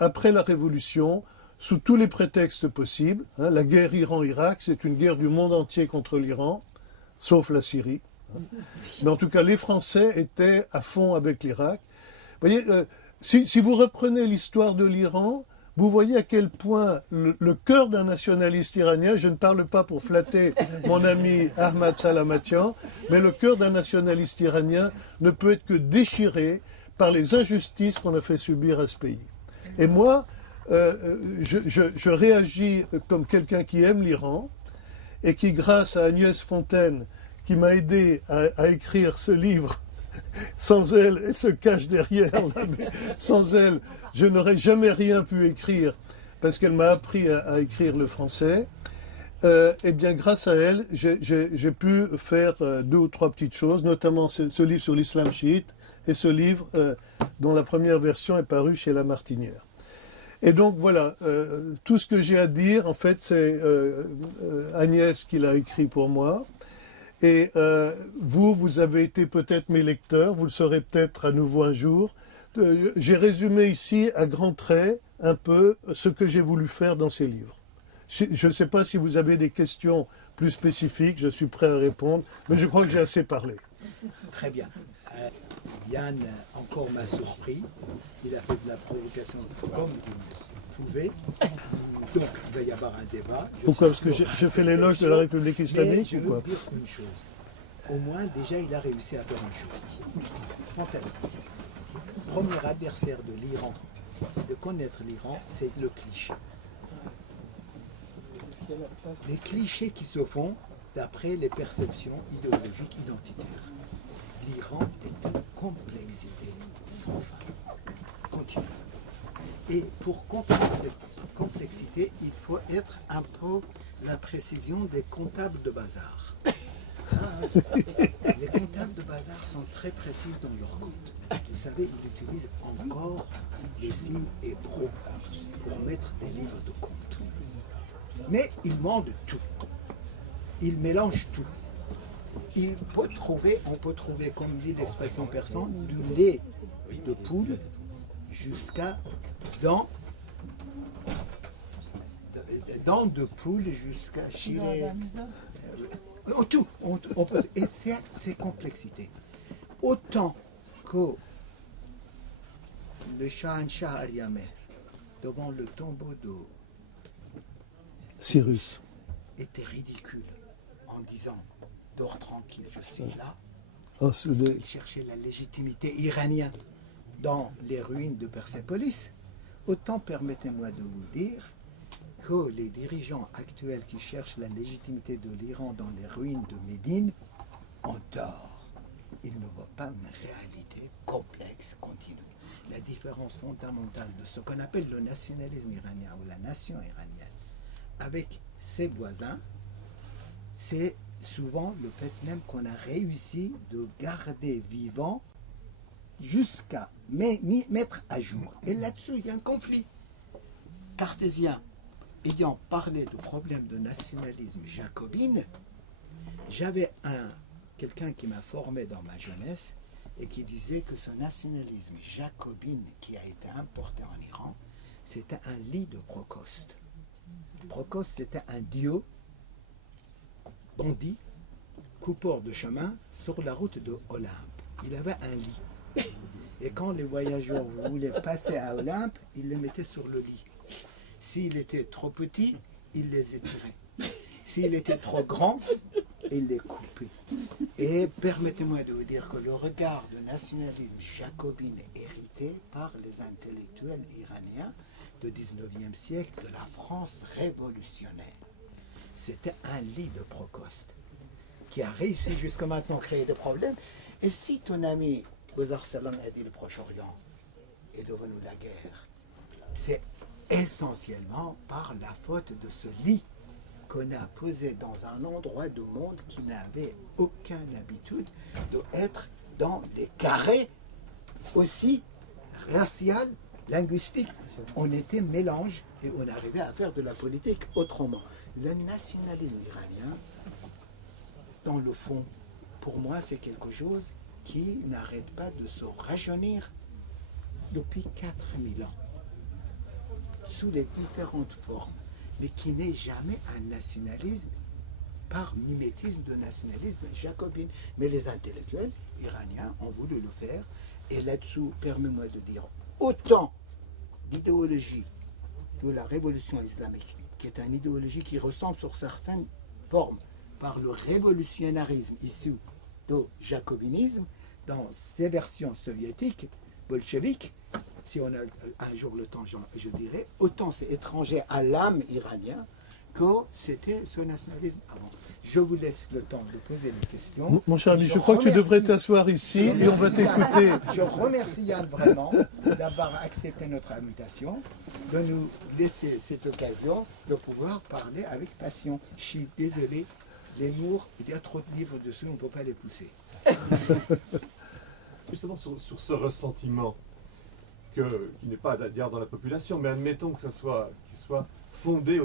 après la Révolution, sous tous les prétextes possibles. Hein, la guerre Iran-Irak, c'est une guerre du monde entier contre l'Iran, sauf la Syrie. Mais en tout cas, les Français étaient à fond avec l'Irak. Vous voyez, si vous reprenez l'histoire de l'Iran, vous voyez à quel point le cœur d'un nationaliste iranien, je ne parle pas pour flatter mon ami Ahmad Salamatian, mais le cœur d'un nationaliste iranien ne peut être que déchiré par les injustices qu'on a fait subir à ce pays. Et moi, je réagis comme quelqu'un qui aime l'Iran et qui, grâce à Agnès Fontaine, qui m'a aidé à écrire ce livre, sans elle, elle se cache derrière, mais sans elle, je n'aurais jamais rien pu écrire, parce qu'elle m'a appris à écrire le français. Eh bien, grâce à elle, j'ai pu faire 2 ou 3 petites choses, notamment ce livre sur l'islam chiite et ce livre dont la première version est parue chez La Martinière. Et donc voilà, tout ce que j'ai à dire, en fait, c'est Agnès qui l'a écrit pour moi. Et vous avez été peut-être mes lecteurs, vous le serez peut-être à nouveau un jour. J'ai résumé ici à grands traits un peu ce que j'ai voulu faire dans ces livres. Je ne sais pas si vous avez des questions plus spécifiques, je suis prêt à répondre, mais je crois que j'ai assez parlé. Très bien. Yann encore m'a surpris. Il a fait de la provocation comme il pouvait. Donc il va y avoir un débat. Pourquoi? Parce que je fais l'éloge de la République islamique? Mais je veux dire une chose. Au moins, déjà, il a réussi à faire une chose. Fantastique. Premier adversaire de l'Iran et de connaître l'Iran, c'est le cliché. Les clichés qui se font d'après les perceptions idéologiques identitaires. L'Iran est une complexité sans fin, continue. Et pour comprendre cette complexité, il faut être un peu la précision des comptables de bazar. Les comptables de bazar sont très précis dans leurs comptes. Vous savez, ils utilisent encore les signes hébreux pour mettre des livres de comptes. Mais ils mentent tout. Ils mélangent tout. On peut trouver, comme dit l'expression persane, du lait de poule jusqu'à dents de poule jusqu'à chile. Tout. Et c'est complexité. Autant que le Shahanshah Ariameh, devant le tombeau de Cyrus, était ridicule en disant dors tranquille, je suis là. Oh, Il cherchait la légitimité iranienne dans les ruines de Persépolis. Autant permettez-moi de vous dire que les dirigeants actuels qui cherchent la légitimité de l'Iran dans les ruines de Médine ont tort. Ils ne voient pas une réalité complexe, continue. La différence fondamentale de ce qu'on appelle le nationalisme iranien ou la nation iranienne avec ses voisins, c'est souvent le fait même qu'on a réussi de garder vivant jusqu'à mettre à jour. Et là-dessus, il y a un conflit. Cartésien, ayant parlé du problème de nationalisme jacobine, j'avais quelqu'un qui m'a formé dans ma jeunesse et qui disait que ce nationalisme jacobine qui a été importé en Iran, c'était un lit de Procoste. Procoste, c'était un dieu bandit, coupeur de chemin sur la route de Olympe. Il avait un lit. Et quand les voyageurs voulaient passer à Olympe, ils les mettaient sur le lit. S'il était trop petit, il les étirait. S'il était trop grand, il les coupait. Et permettez-moi de vous dire que le regard de nationalisme jacobin hérité par les intellectuels iraniens du 19e siècle de la France révolutionnaire, c'était un lit de Procoste qui a réussi jusqu'à maintenant à créer des problèmes. Et si ton ami Bozar Salam a dit le Proche-Orient est devenu la guerre, c'est essentiellement par la faute de ce lit qu'on a posé dans un endroit du monde qui n'avait aucune habitude d'être dans les carrés aussi racial, linguistique. On était mélange et on arrivait à faire de la politique autrement. Le nationalisme iranien, dans le fond, pour moi, c'est quelque chose qui n'arrête pas de se rajeunir depuis 4000 ans, sous les différentes formes, mais qui n'est jamais un nationalisme par mimétisme de nationalisme jacobin. Mais les intellectuels iraniens ont voulu le faire, et là-dessous, permets-moi de dire, autant l'idéologie de la révolution islamique, qui est une idéologie qui ressemble sur certaines formes par le révolutionnarisme issu du jacobinisme, dans ses versions soviétiques, bolcheviques, si on a un jour le temps, je dirais, autant c'est étranger à l'âme iranienne que c'était ce nationalisme avant. Je vous laisse le temps de poser les questions. Mon cher ami, je crois que tu devrais t'asseoir ici et on va t'écouter. Je remercie Yann vraiment d'avoir accepté notre invitation, de nous laisser cette occasion de pouvoir parler avec passion. Je suis désolé, les mots, il y a trop de livres dessus, on ne peut pas les pousser. Justement sur ce ressentiment qui n'est pas d'ailleurs dans la population, mais admettons que qu'il soit fondé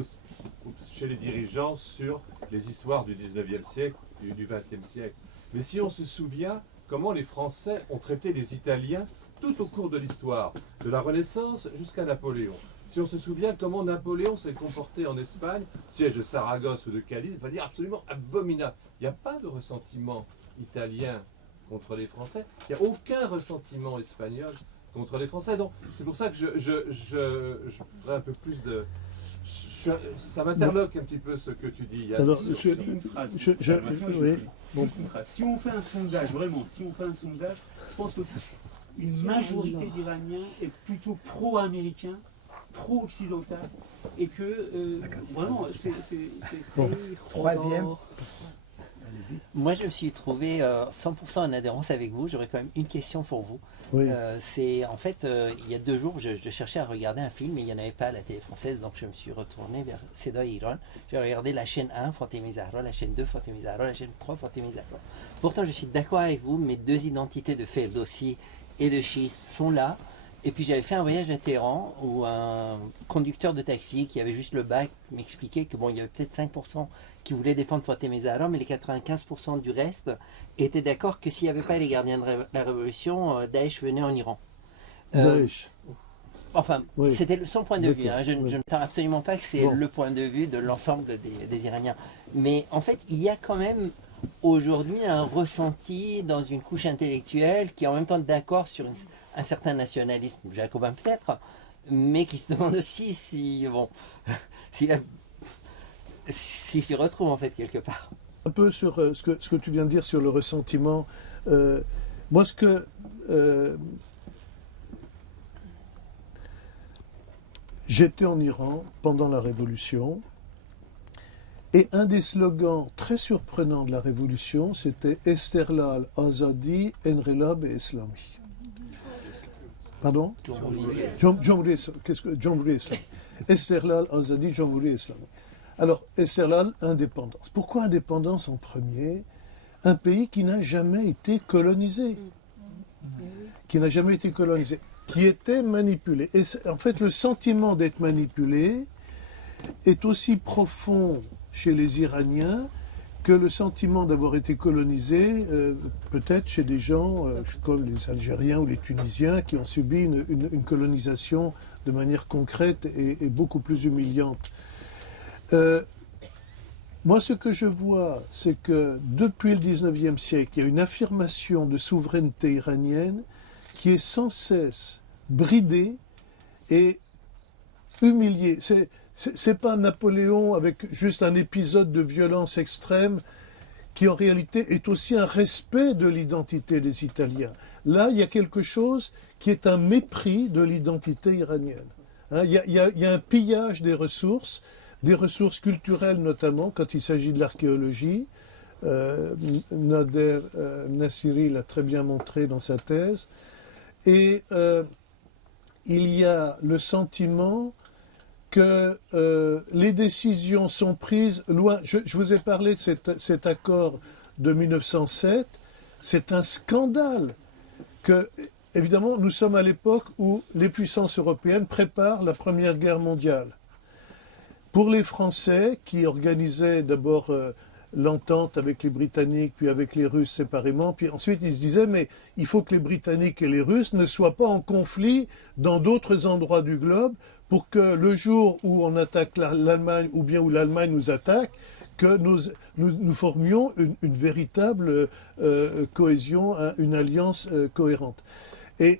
chez les dirigeants sur les histoires du 19e siècle, du 20e siècle. Mais si on se souvient comment les Français ont traité les Italiens tout au cours de l'histoire, de la Renaissance jusqu'à Napoléon. Si on se souvient comment Napoléon s'est comporté en Espagne, siège de Saragosse ou de Cadiz, il va dire absolument abominable. Il n'y a pas de ressentiment italien contre les Français, il n'y a aucun ressentiment espagnol contre les Français. Donc c'est pour ça que je voudrais un peu plus de... ça m'interloque un petit peu ce que tu dis. Alors, Une phrase. Oui. Bon. Une phrase. Si on fait un sondage, vraiment, si on fait un sondage, je pense que une majorité d'Iraniens est plutôt pro-américain, pro-occidental, et que vraiment, c'est Bon. Troisième. Allez-y. Moi, je me suis trouvé 100% en adhérence avec vous. J'aurais quand même une question pour vous. Oui. C'est en fait, il y a 2 jours, je cherchais à regarder un film et il n'y en avait pas à la télé française, donc je me suis retourné vers Seda Iran. J'ai regardé la chaîne 1, Fatemi Zahra, la chaîne 2, Fatemi Zahra, la chaîne 3, Fatemi Zahra. Pourtant, je suis d'accord avec vous, mes 2 identités de Ferdowsi et de chiisme sont là. Et puis j'avais fait un voyage à Téhéran où un conducteur de taxi qui avait juste le bac m'expliquait que bon, il y avait peut-être 5% qui voulaient défendre Fatemi Zahra, mais les 95% du reste étaient d'accord que s'il n'y avait pas les gardiens de la révolution, Daesh venait en Iran. Daesh. Enfin, Oui. c'était son point de vue. Hein. Je Oui. ne parle absolument pas que c'est Bon. le point de vue de l'ensemble des Iraniens. Mais en fait, il y a quand même aujourd'hui un ressenti dans une couche intellectuelle qui est en même temps d'accord sur un certain nationalisme jacobin peut-être, mais qui se demande aussi si, bon, s'il s'y retrouve en fait quelque part. Un peu sur ce que tu viens de dire sur le ressentiment. Moi, j'étais en Iran pendant la Révolution, et un des slogans très surprenants de la Révolution, c'était « Esterlal, Azadi, Enrelab et Islami ». Pardon ? Jamhuri Islam. Qu'est-ce que Jamhuri Islam ? Esterlal, Azadi, Jamhuri Islam. Alors, Esserlal, indépendance. Pourquoi indépendance en premier? Un pays qui n'a jamais été colonisé. Qui n'a jamais été colonisé. Qui était manipulé. Et en fait, le sentiment d'être manipulé est aussi profond chez les Iraniens que le sentiment d'avoir été colonisé, peut-être chez des gens comme les Algériens ou les Tunisiens qui ont subi une colonisation de manière concrète et beaucoup plus humiliante. Moi, ce que je vois, c'est que depuis le 19e siècle, il y a une affirmation de souveraineté iranienne qui est sans cesse bridée et humiliée. C'est pas Napoléon avec juste un épisode de violence extrême qui en réalité est aussi un respect de l'identité des Italiens. Là, il y a quelque chose qui est un mépris de l'identité iranienne. Hein, il y a un pillage des ressources culturelles notamment, quand il s'agit de l'archéologie. Nader Nassiri l'a très bien montré dans sa thèse. Et il y a le sentiment que les décisions sont prises loin. Je vous ai parlé de cet accord de 1907. C'est un scandale que, évidemment, nous sommes à l'époque où les puissances européennes préparent la Première Guerre mondiale. Pour les Français, qui organisaient d'abord l'entente avec les Britanniques, puis avec les Russes séparément, puis ensuite ils se disaient, mais il faut que les Britanniques et les Russes ne soient pas en conflit dans d'autres endroits du globe, pour que le jour où on attaque l'Allemagne, ou bien où l'Allemagne nous attaque, que nous formions une véritable cohésion, une alliance cohérente. Et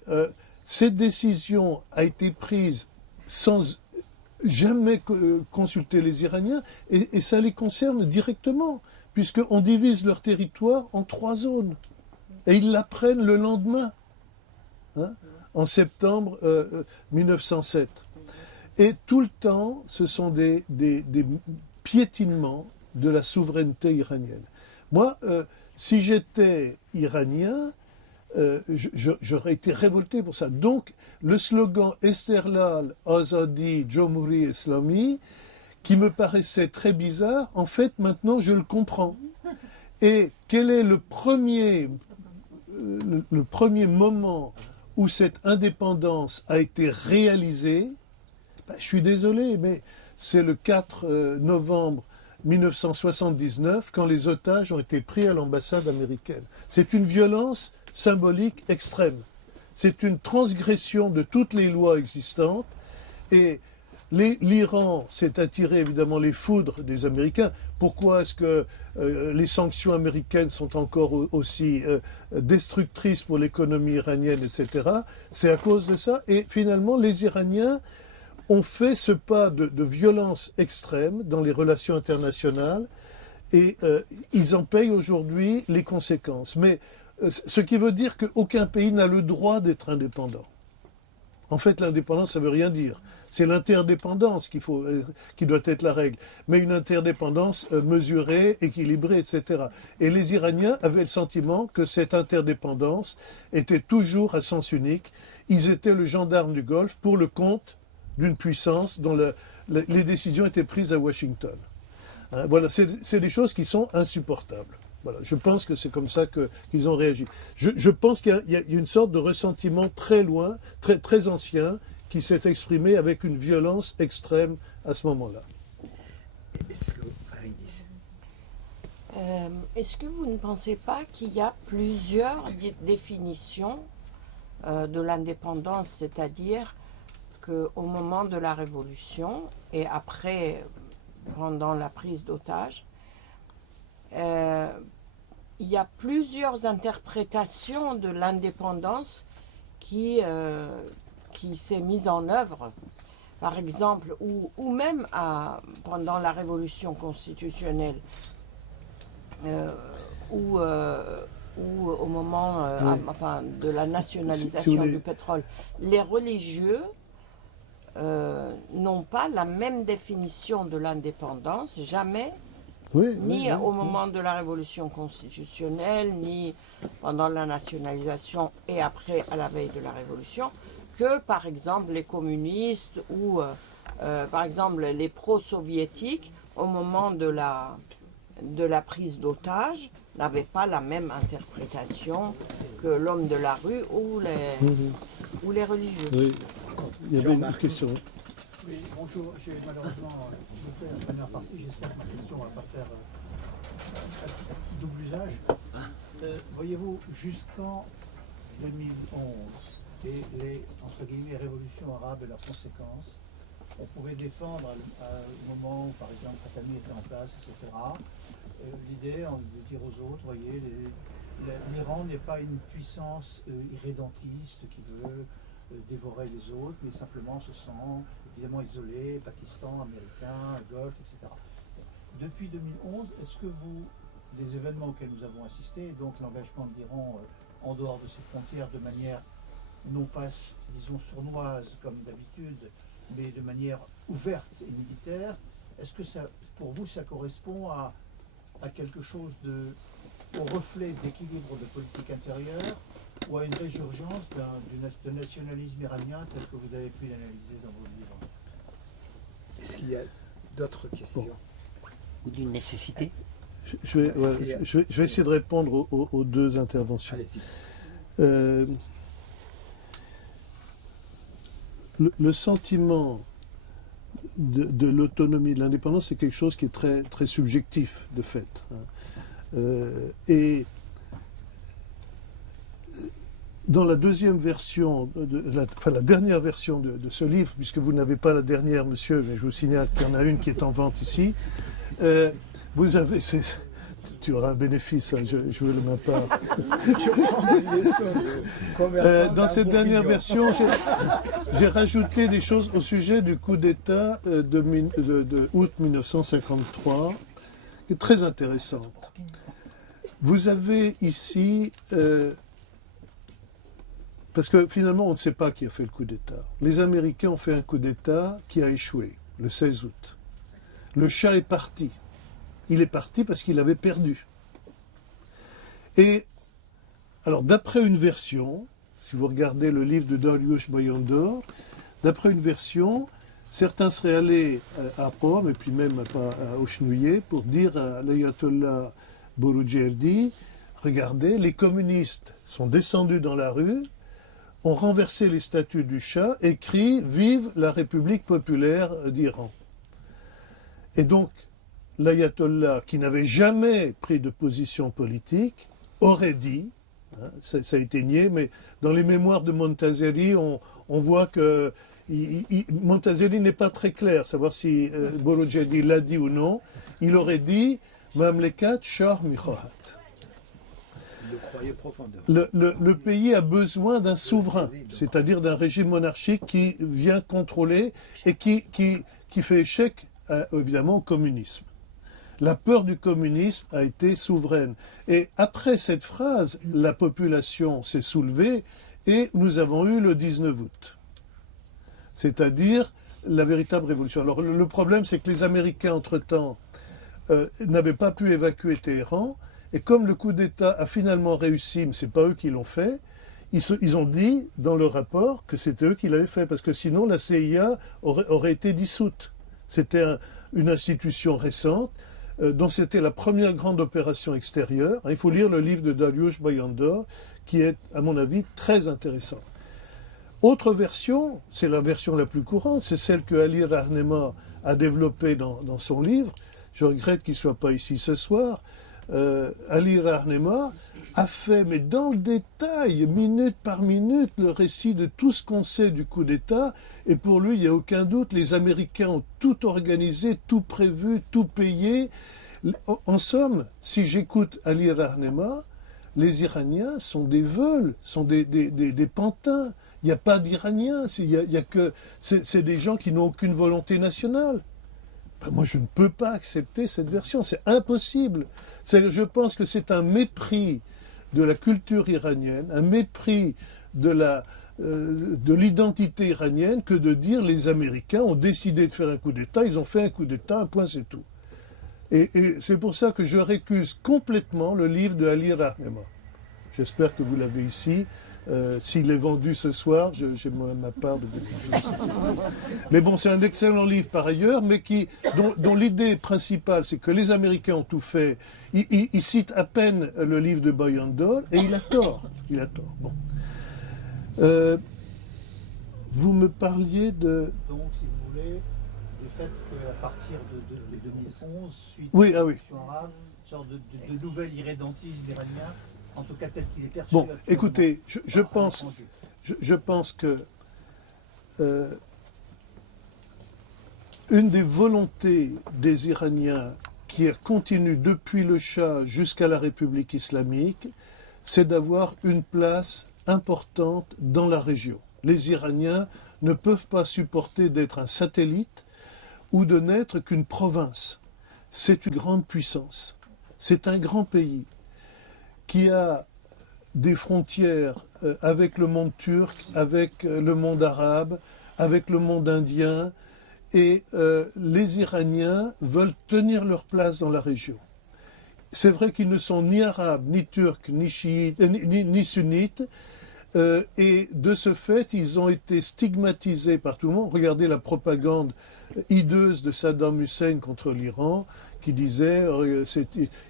cette décision a été prise sans jamais consulter les Iraniens, et ça les concerne directement, puisqu'on divise leur territoire en 3 zones. Et ils l'apprennent le lendemain, hein, en septembre 1907. Et tout le temps, ce sont des piétinements de la souveraineté iranienne. Moi, si j'étais iranien, j'aurais été révolté pour ça. Donc, le slogan « Esserlal, Azadi, Jomhuri, Islami », qui me paraissait très bizarre, en fait, maintenant, je le comprends. Et quel est le premier moment où cette indépendance a été réalisée? Je suis désolé, mais c'est le 4 novembre 1979, quand les otages ont été pris à l'ambassade américaine. C'est une violence symbolique extrême. C'est une transgression de toutes les lois existantes, et l'Iran s'est attiré évidemment les foudres des Américains. Pourquoi est-ce que les sanctions américaines sont encore aussi destructrices pour l'économie iranienne, etc. C'est à cause de ça. Et finalement, les Iraniens ont fait ce pas de violence extrême dans les relations internationales, et ils en payent aujourd'hui les conséquences. Mais ce qui veut dire qu'aucun pays n'a le droit d'être indépendant. En fait, l'indépendance, ça ne veut rien dire. C'est l'interdépendance qui doit être la règle. Mais une interdépendance mesurée, équilibrée, etc. Et les Iraniens avaient le sentiment que cette interdépendance était toujours à sens unique. Ils étaient le gendarme du Golfe pour le compte d'une puissance dont les décisions étaient prises à Washington. Hein, voilà, c'est des choses qui sont insupportables. Voilà, je pense que c'est comme ça qu'ils ont réagi. Je pense qu'il y a une sorte de ressentiment très loin, très, très ancien, qui s'est exprimé avec une violence extrême à ce moment-là. Est-ce que Faridis, est-ce que vous ne pensez pas qu'il y a plusieurs définitions de l'indépendance, c'est-à-dire qu'au moment de la Révolution et après, pendant la prise d'otages, il y a plusieurs interprétations de l'indépendance qui s'est mise en œuvre, par exemple, ou même pendant la Révolution constitutionnelle, ou au moment de la nationalisation du pétrole. Les religieux n'ont pas la même définition de l'indépendance, jamais. Ni au moment de la Révolution constitutionnelle, ni pendant la nationalisation et après, à la veille de la Révolution, que par exemple les communistes ou par exemple les pro-soviétiques au moment de la prise d'otage, n'avaient pas la même interprétation que l'homme de la rue ou les religieux. Oui. Il y avait une question. Oui, bonjour. J'ai malheureusement loupé la première partie. J'espère que ma question ne va pas faire double usage. Voyez-vous, jusqu'en 2011 et les entre guillemets révolutions arabes et leurs conséquences, on pouvait défendre à un moment où, par exemple, Khatami était en place, etc., l'idée de dire aux autres, voyez, l'Iran n'est pas une puissance irrédentiste qui veut dévorer les autres, mais simplement se sent évidemment isolé, Pakistan, Américain, Golfe, etc. Depuis 2011, est-ce que les événements auxquels nous avons assisté, donc l'engagement de l'Iran en dehors de ses frontières de manière non pas, disons, sournoise comme d'habitude, mais de manière ouverte et militaire, est-ce que ça, pour vous, ça correspond à quelque chose au reflet d'équilibre de politique intérieure ou à une résurgence d'un nationalisme iranien tel que vous avez pu l'analyser dans vos livres? Est-ce qu'il y a d'autres questions? Ou d'une nécessité. Je vais essayer de répondre aux deux interventions. Allez-y. Le sentiment de l'autonomie, de l'indépendance, c'est quelque chose qui est très, très subjectif, de fait. Et dans la deuxième version, la dernière version de ce livre, puisque vous n'avez pas la dernière, monsieur, mais je vous signale qu'il y en a une qui est en vente ici, vous avez... Tu auras un bénéfice, hein, je veux le main part. Dans cette dernière version, j'ai rajouté des choses au sujet du coup d'État de août 1953, qui est très intéressante. Vous avez ici, parce que finalement on ne sait pas qui a fait le coup d'État. Les Américains ont fait un coup d'État qui a échoué, le 16 août. Le Shah est parti. Il est parti parce qu'il avait perdu. Et, alors, d'après une version, si vous regardez le livre de Dariush Bayandor, d'après une version, certains seraient allés à Rome, et puis même à Ochnouillet, pour dire à l'ayatollah Boroujerdi, regardez, les communistes sont descendus dans la rue, ont renversé les statues du Shah, et crient « Vive la République populaire d'Iran ». Et donc, l'ayatollah, qui n'avait jamais pris de position politique, aurait dit, hein, ça a été nié, mais dans les mémoires de Montazeri, on voit que Montazeri n'est pas très clair, savoir si Boroujerdi l'a dit ou non. Il aurait dit « Mamlekat Shah Mikhohat ». Il le croyait profondément. Le pays a besoin d'un souverain, c'est-à-dire d'un régime monarchique qui vient contrôler et qui fait échec, évidemment, au communisme. La peur du communisme a été souveraine. Et après cette phrase, la population s'est soulevée et nous avons eu le 19 août. C'est-à-dire la véritable révolution. Alors le problème, c'est que les Américains, entre-temps, n'avaient pas pu évacuer Téhéran. Et comme le coup d'État a finalement réussi, mais ce n'est pas eux qui l'ont fait, ils ont dit dans le rapport que c'était eux qui l'avaient fait. Parce que sinon, la CIA aurait été dissoute. C'était une institution récente, dont c'était la première grande opération extérieure. Il faut lire le livre de Dariush Bayandor, qui est, à mon avis, très intéressant. Autre version, c'est la version la plus courante, c'est celle que Ali Rahnema a développée dans son livre. Je regrette qu'il ne soit pas ici ce soir. Ali Rahnema a fait, mais dans le détail, minute par minute, le récit de tout ce qu'on sait du coup d'État. Et pour lui, il n'y a aucun doute, les Américains ont tout organisé, tout prévu, tout payé. En somme, si j'écoute Ali Rahnema, les Iraniens sont des veules, sont des pantins. Il n'y a pas d'Iraniens, c'est des gens qui n'ont aucune volonté nationale. Ben moi, je ne peux pas accepter cette version, c'est impossible. Je pense que c'est un mépris de la culture iranienne, un mépris de l'identité iranienne que de dire les Américains ont décidé de faire un coup d'État, ils ont fait un coup d'État, un point, c'est tout. Et c'est pour ça que je récuse complètement le livre de Ali Rahnema. J'espère que vous l'avez ici. S'il est vendu ce soir, j'ai ma part de bénéfice. Mais bon, c'est un excellent livre par ailleurs, mais dont l'idée principale, c'est que les Américains ont tout fait. Il cite à peine le livre de Boyan Dole, et il a tort. Il a tort. Bon. Vous me parliez de... Donc, si vous voulez, le fait qu'à partir de 2011, suite Oui, à la ah oui. révolution arabe, une sorte de nouvel irrédentisme iranien, en tout cas tel qu'il est perçu. Bon, actuellement écoutez, je à pense... l'étranger. Je pense que une des volontés des Iraniens qui continue depuis le Shah jusqu'à la République islamique, c'est d'avoir une place importante dans la région. Les Iraniens ne peuvent pas supporter d'être un satellite ou de n'être qu'une province. C'est une grande puissance. C'est un grand pays qui a des frontières avec le monde turc, avec le monde arabe, avec le monde indien, et les Iraniens veulent tenir leur place dans la région. C'est vrai qu'ils ne sont ni arabes, ni turcs, ni chiites, ni sunnites, et de ce fait, ils ont été stigmatisés par tout le monde. Regardez la propagande hideuse de Saddam Hussein contre l'Iran, qui disait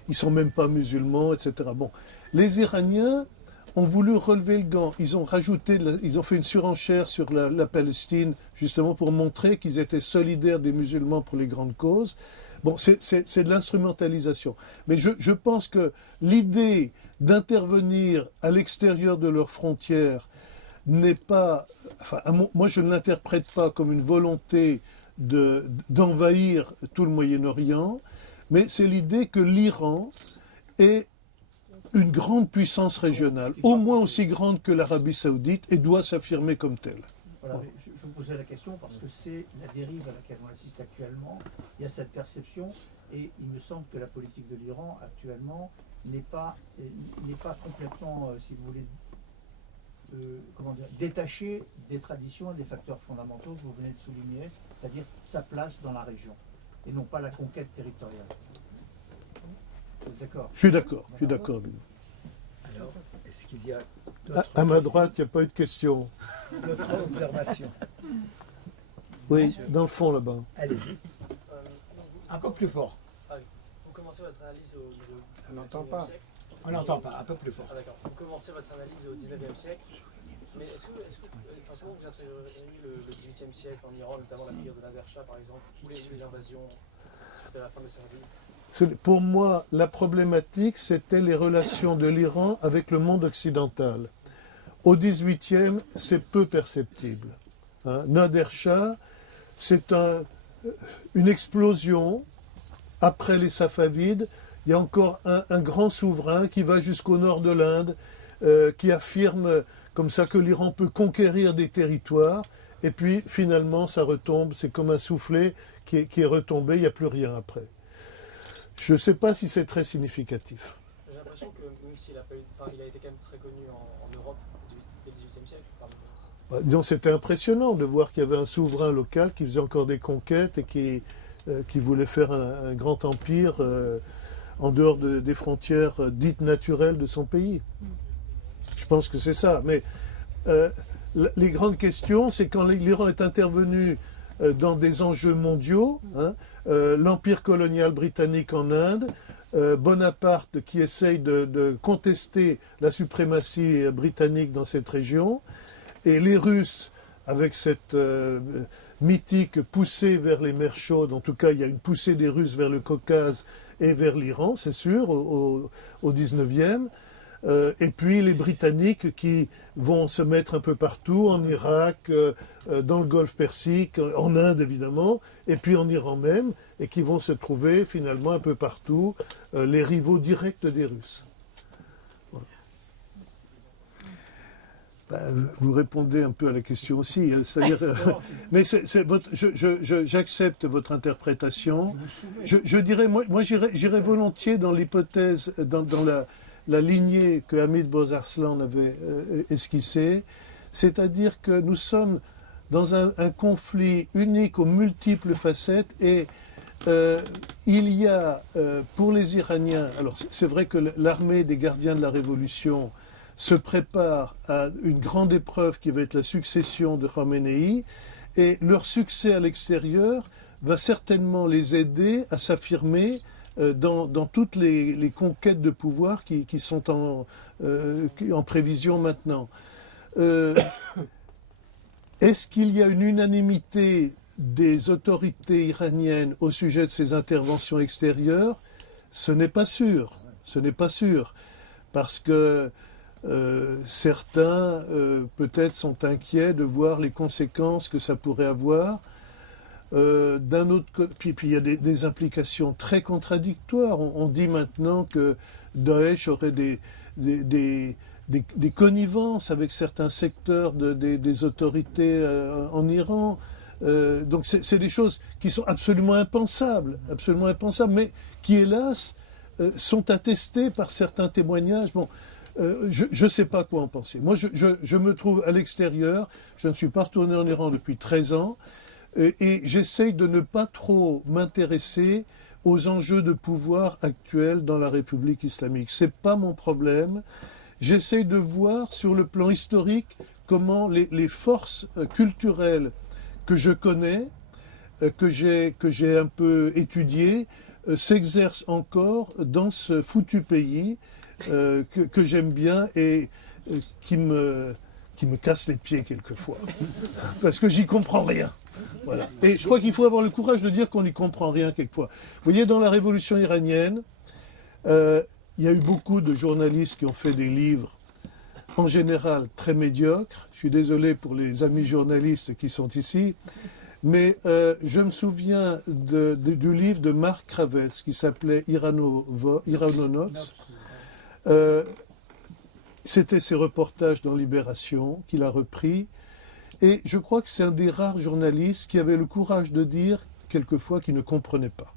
ils sont même pas musulmans, etc. Bon, les Iraniens ont voulu relever le gant. Ils ont fait une surenchère sur la Palestine, justement pour montrer qu'ils étaient solidaires des musulmans pour les grandes causes. Bon, c'est de l'instrumentalisation. Mais je pense que l'idée d'intervenir à l'extérieur de leurs frontières n'est pas... Enfin, moi, je ne l'interprète pas comme une volonté d'envahir tout le Moyen-Orient, mais c'est l'idée que l'Iran est une grande puissance régionale, au moins aussi grande que l'Arabie Saoudite, et doit s'affirmer comme telle. Voilà, je vous posais la question parce que c'est la dérive à laquelle on assiste actuellement. Il y a cette perception et il me semble que la politique de l'Iran actuellement n'est pas complètement, si vous voulez, détachée des traditions et des facteurs fondamentaux que vous venez de souligner, c'est-à-dire sa place dans la région et non pas la conquête territoriale. Vous êtes d'accord ? Je suis d'accord avec vous. Alors, est-ce qu'il y a d'autres À ma questions, droite, il n'y a pas eu de question. d'autres observations? Oui, Monsieur. dans le fond là-bas. Allez-y. Un peu plus fort. Vous commencez votre analyse au niveau On du n'entend 19e pas. siècle. On n'entend pas, un peu plus fort. Ah d'accord. Vous commencez votre analyse au 19e siècle. Mais est-ce que comment vous intégreriez le 18e siècle en Iran, notamment la période de Nader Shah par exemple, ou les invasions suite à la fin des Saoudiens? Pour moi, la problématique, c'était les relations de l'Iran avec le monde occidental. Au XVIIIe, c'est peu perceptible. Nader Shah, c'est une explosion. Après les Safavides, il y a encore un grand souverain qui va jusqu'au nord de l'Inde, qui affirme comme ça que l'Iran peut conquérir des territoires, et puis finalement ça retombe, c'est comme un soufflet qui est retombé, il n'y a plus rien après. Je ne sais pas si c'est très significatif. J'ai l'impression que même s'il a pas eu, enfin, il a été quand même très connu en Europe dès le 18e siècle. Disons, c'était impressionnant de voir qu'il y avait un souverain local qui faisait encore des conquêtes et qui voulait faire un grand empire en dehors des frontières dites naturelles de son pays. Je pense que c'est ça. Mais les grandes questions, c'est quand l'Iran est intervenu dans des enjeux mondiaux, l'empire colonial britannique en Inde, Bonaparte qui essaye de contester la suprématie britannique dans cette région, et les Russes avec cette mythique poussée vers les mers chaudes. En tout cas, il y a une poussée des Russes vers le Caucase et vers l'Iran, c'est sûr, au 19e. Et puis les Britanniques qui vont se mettre un peu partout, en Irak, dans le Golfe Persique, en Inde évidemment, et puis en Iran même, et qui vont se trouver finalement un peu partout, les rivaux directs des Russes. Voilà. Vous répondez un peu à la question aussi, c'est-à-dire, mais j'accepte votre interprétation. Je dirais, moi j'irais volontiers dans l'hypothèse, dans la lignée que Hamid Bozarslan avait esquissée, c'est-à-dire que nous sommes dans un conflit unique aux multiples facettes, et il y a pour les Iraniens, alors c'est vrai que l'armée des gardiens de la Révolution se préparent à une grande épreuve qui va être la succession de Khamenei, et leur succès à l'extérieur va certainement les aider à s'affirmer dans toutes les conquêtes de pouvoir qui sont en prévision maintenant. Est-ce qu'il y a une unanimité des autorités iraniennes au sujet de ces interventions extérieures? Ce n'est pas sûr. Ce n'est pas sûr. Parce que certains, peut-être, sont inquiets de voir les conséquences que ça pourrait avoir. D'un autre côté, puis il y a des implications très contradictoires. On dit maintenant que Daesh aurait des connivences avec certains secteurs des autorités en Iran. Donc c'est des choses qui sont absolument impensables, mais qui, hélas, sont attestées par certains témoignages. Bon, je ne sais pas quoi en penser. Moi, je me trouve à l'extérieur. Je ne suis pas retourné en Iran depuis 13 ans. Et j'essaye de ne pas trop m'intéresser aux enjeux de pouvoir actuels dans la République islamique. Ce n'est pas mon problème. J'essaye de voir sur le plan historique comment les forces culturelles que je connais, que j'ai un peu étudiées, s'exercent encore dans ce foutu pays que j'aime bien et qui me casse les pieds quelquefois. Parce que j'y comprends rien. Voilà. Et je crois qu'il faut avoir le courage de dire qu'on n'y comprend rien quelquefois. Vous voyez, dans la révolution iranienne, il y a eu beaucoup de journalistes qui ont fait des livres, en général très médiocres. Je suis désolé pour les amis journalistes qui sont ici, mais je me souviens du livre de Marc Kravets qui s'appelait Iranonauts. C'était ses reportages dans Libération qu'il a repris. Et je crois que c'est un des rares journalistes qui avait le courage de dire quelquefois qu'il ne comprenait pas.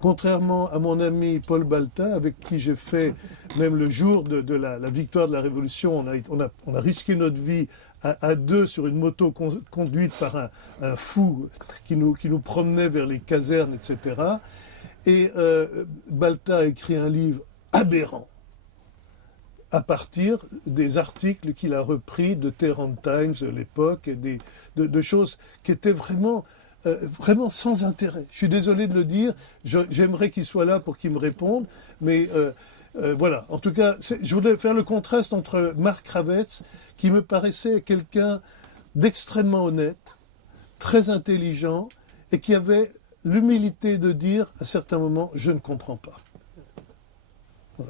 Contrairement à mon ami Paul Balta, avec qui j'ai fait, même le jour de la victoire de la Révolution, on a risqué notre vie à deux sur une moto conduite par un fou qui nous promenait vers les casernes, etc. Et Balta a écrit un livre aberrant, à partir des articles qu'il a repris de Tehran Times de l'époque et de choses qui étaient vraiment sans intérêt. Je suis désolé de le dire, j'aimerais qu'il soit là pour qu'il me réponde, mais voilà. En tout cas, je voulais faire le contraste entre Marc Kravets, qui me paraissait quelqu'un d'extrêmement honnête, très intelligent, et qui avait l'humilité de dire à certains moments « je ne comprends pas ».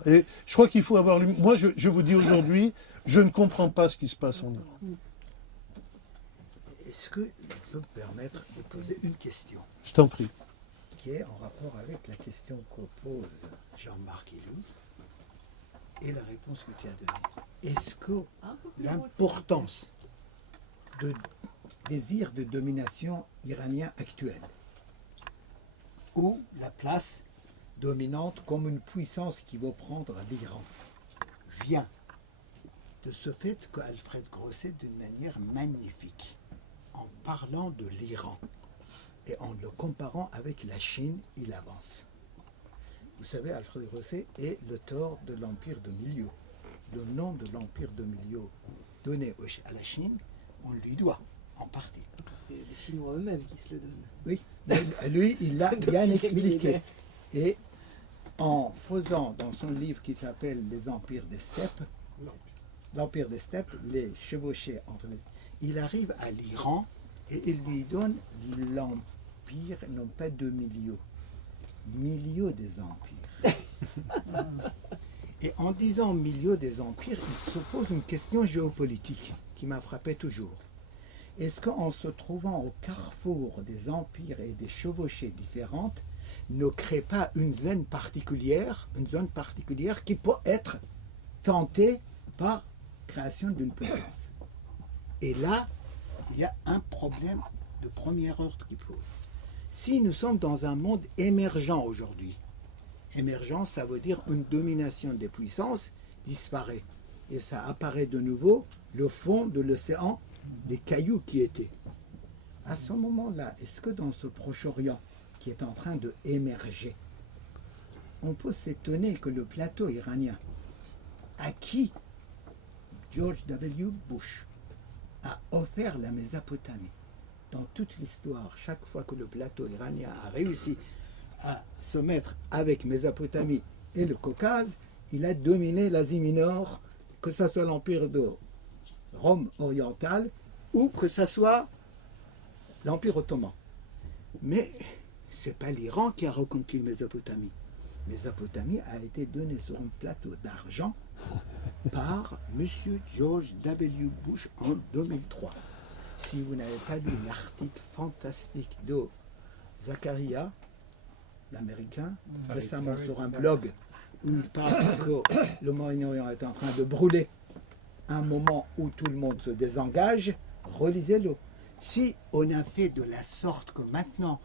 Et je crois qu'il faut avoir... Moi, je vous dis aujourd'hui, je ne comprends pas ce qui se passe en Iran. Est-ce que je peux me permettre de poser une question? Je t'en prie. Qui est en rapport avec la question que pose Jean-Marc Illouz et la réponse que tu as donnée. Est-ce que l'importance du désir de domination iranien actuel, ou la place dominante comme une puissance qui va prendre l'Iran, vient de ce fait qu'Alfred Grosset, d'une manière magnifique, en parlant de l'Iran et en le comparant avec la Chine, il avance. Vous savez, Alfred Grosset est l'auteur de l'Empire de Milieu. Le nom de l'Empire de Milieu donné à la Chine, on lui doit, en partie. C'est les Chinois eux-mêmes qui se le donnent. Oui, mais lui, il l'a bien expliqué. Et en faisant dans son livre qui s'appelle Les Empires des Steppes, l'Empire des Steppes, les chevauchés entre les... Il arrive à l'Iran et il lui donne l'Empire, non pas de milieu des empires. Et en disant milieu des empires, il se pose une question géopolitique qui m'a frappé toujours. Est-ce qu'en se trouvant au carrefour des empires et des chevauchées différentes, ne crée pas une zone particulière qui peut être tentée par création d'une puissance? Et là, il y a un problème de premier ordre qui pose. Si nous sommes dans un monde émergent aujourd'hui, émergent, ça veut dire une domination des puissances disparaît. Et ça apparaît de nouveau le fond de l'océan, des cailloux qui étaient. À ce moment-là, est-ce que dans ce Proche-Orient qui est en train de émerger, on peut s'étonner que le plateau iranien, à qui George W. Bush a offert la Mésopotamie. Dans toute l'histoire, chaque fois que le plateau iranien a réussi à se mettre avec Mésopotamie et le Caucase, il a dominé l'Asie mineure, que ce soit l'empire de Rome orientale ou que ce soit l'empire ottoman. Mais ce n'est pas l'Iran qui a reconquis Mésopotamie. Mésopotamie a été donnée sur un plateau d'argent par M. George W. Bush en 2003. Si vous n'avez pas lu l'article fantastique de Zakaria, l'Américain, récemment sur un blog, où il parle que le Moyen-Orient est en train de brûler, un moment où tout le monde se désengage, relisez-le. Si on a fait de la sorte que maintenant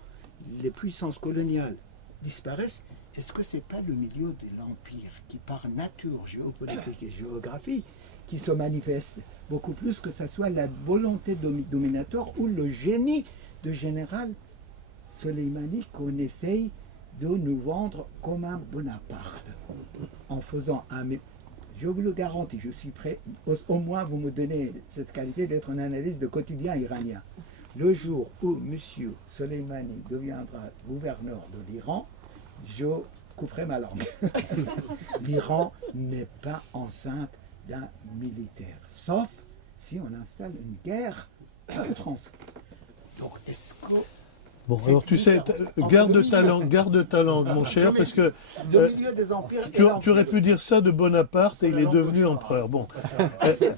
les puissances coloniales disparaissent, est-ce que ce n'est pas le milieu de l'Empire qui, par nature géopolitique et géographie, qui se manifeste beaucoup plus que ce soit la volonté dominatoire ou le génie de général Soleimani qu'on essaye de nous vendre comme un Bonaparte en faisant un... Je vous le garantis, je suis prêt, au moins vous me donnez cette qualité d'être un analyste de quotidien iranien. Le jour où M. Soleimani deviendra gouverneur de l'Iran, je couperai ma langue. L'Iran n'est pas enceinte d'un militaire, sauf si on installe une guerre à outrance. Donc est-ce que... Bon, alors tu sais, garde ta langue, mon cher, parce que le milieu des empires tu aurais pu dire ça de Bonaparte et il est devenu empereur. Bon,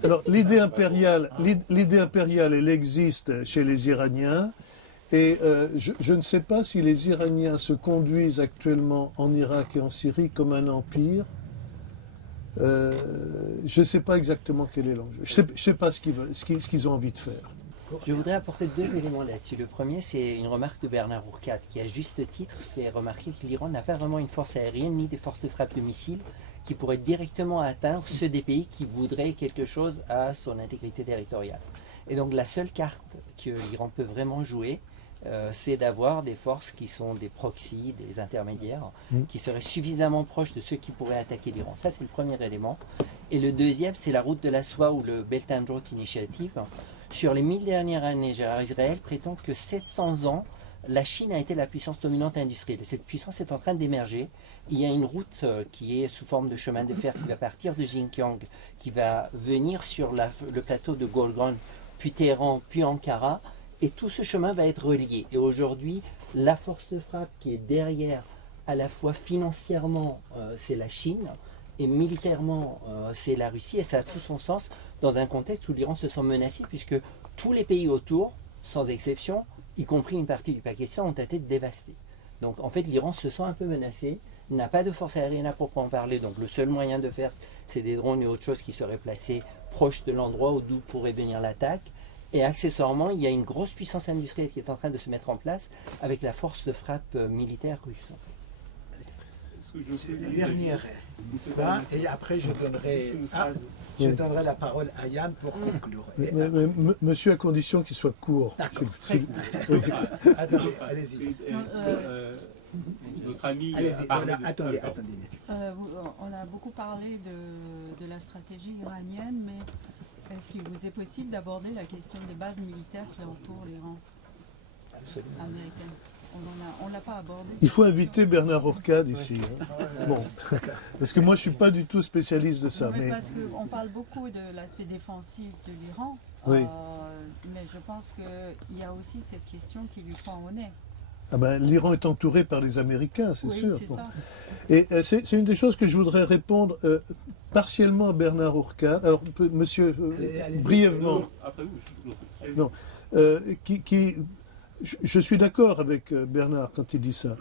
alors l'idée impériale, elle existe chez les Iraniens, et je ne sais pas si les Iraniens se conduisent actuellement en Irak et en Syrie comme un empire. Je ne sais pas exactement quel est l'enjeu. Je ne sais pas ce qu'ils ont envie de faire. Je voudrais apporter deux éléments là-dessus. Le premier, c'est une remarque de Bernard Ourcade, qui à juste titre fait remarquer que l'Iran n'a pas vraiment une force aérienne ni des forces de frappe de missiles qui pourraient directement atteindre ceux des pays qui voudraient quelque chose à son intégrité territoriale. Et donc la seule carte que l'Iran peut vraiment jouer, c'est d'avoir des forces qui sont des proxys, des intermédiaires, qui seraient suffisamment proches de ceux qui pourraient attaquer l'Iran. Ça, c'est le premier élément. Et le deuxième, c'est la route de la soie ou le Belt and Road Initiative. Sur les 1000 dernières années, Israël prétend que 700 ans, la Chine a été la puissance dominante industrielle. Et cette puissance est en train d'émerger. Il y a une route qui est sous forme de chemin de fer qui va partir de Xinjiang, qui va venir sur le plateau de Golgon, puis Téhéran, puis Ankara. Et tout ce chemin va être relié. Et aujourd'hui, la force de frappe qui est derrière, à la fois financièrement, c'est la Chine, et militairement, c'est la Russie. Et ça a tout son sens dans un contexte où l'Iran se sent menacé, puisque tous les pays autour, sans exception, y compris une partie du Pakistan, ont été dévastés. Donc en fait, l'Iran se sent un peu menacé, n'a pas de force aérienne à proprement parler, donc le seul moyen de faire, c'est des drones et autre chose qui seraient placés proches de l'endroit d'où pourrait venir l'attaque. Et accessoirement, il y a une grosse puissance industrielle qui est en train de se mettre en place avec la force de frappe militaire russe. C'est la dernière. Et après, je donnerai la parole à Yann pour conclure. Monsieur, à condition qu'il soit court. D'accord. Attendez, allez-y. Notre ami. Allez-y, attendez. On a beaucoup parlé de la stratégie iranienne, mais est-ce qu'il vous est possible d'aborder la question des bases militaires qui entourent l'Iran américain? On ne l'a pas abordé. Il faut inviter Bernard Ourcade ici. Bon, parce que moi je ne suis pas du tout spécialiste de ça. Mais parce qu'on parle beaucoup de l'aspect défensif de l'Iran, oui. Mais je pense qu'il y a aussi cette question qui lui prend au nez. Ah ben, l'Iran est entouré par les Américains, c'est sûr. C'est bon. ça. Et c'est une des choses que je voudrais répondre partiellement à Bernard Ourcade. Alors, monsieur, brièvement. Après vous. Non, je suis d'accord avec Bernard quand il dit ça.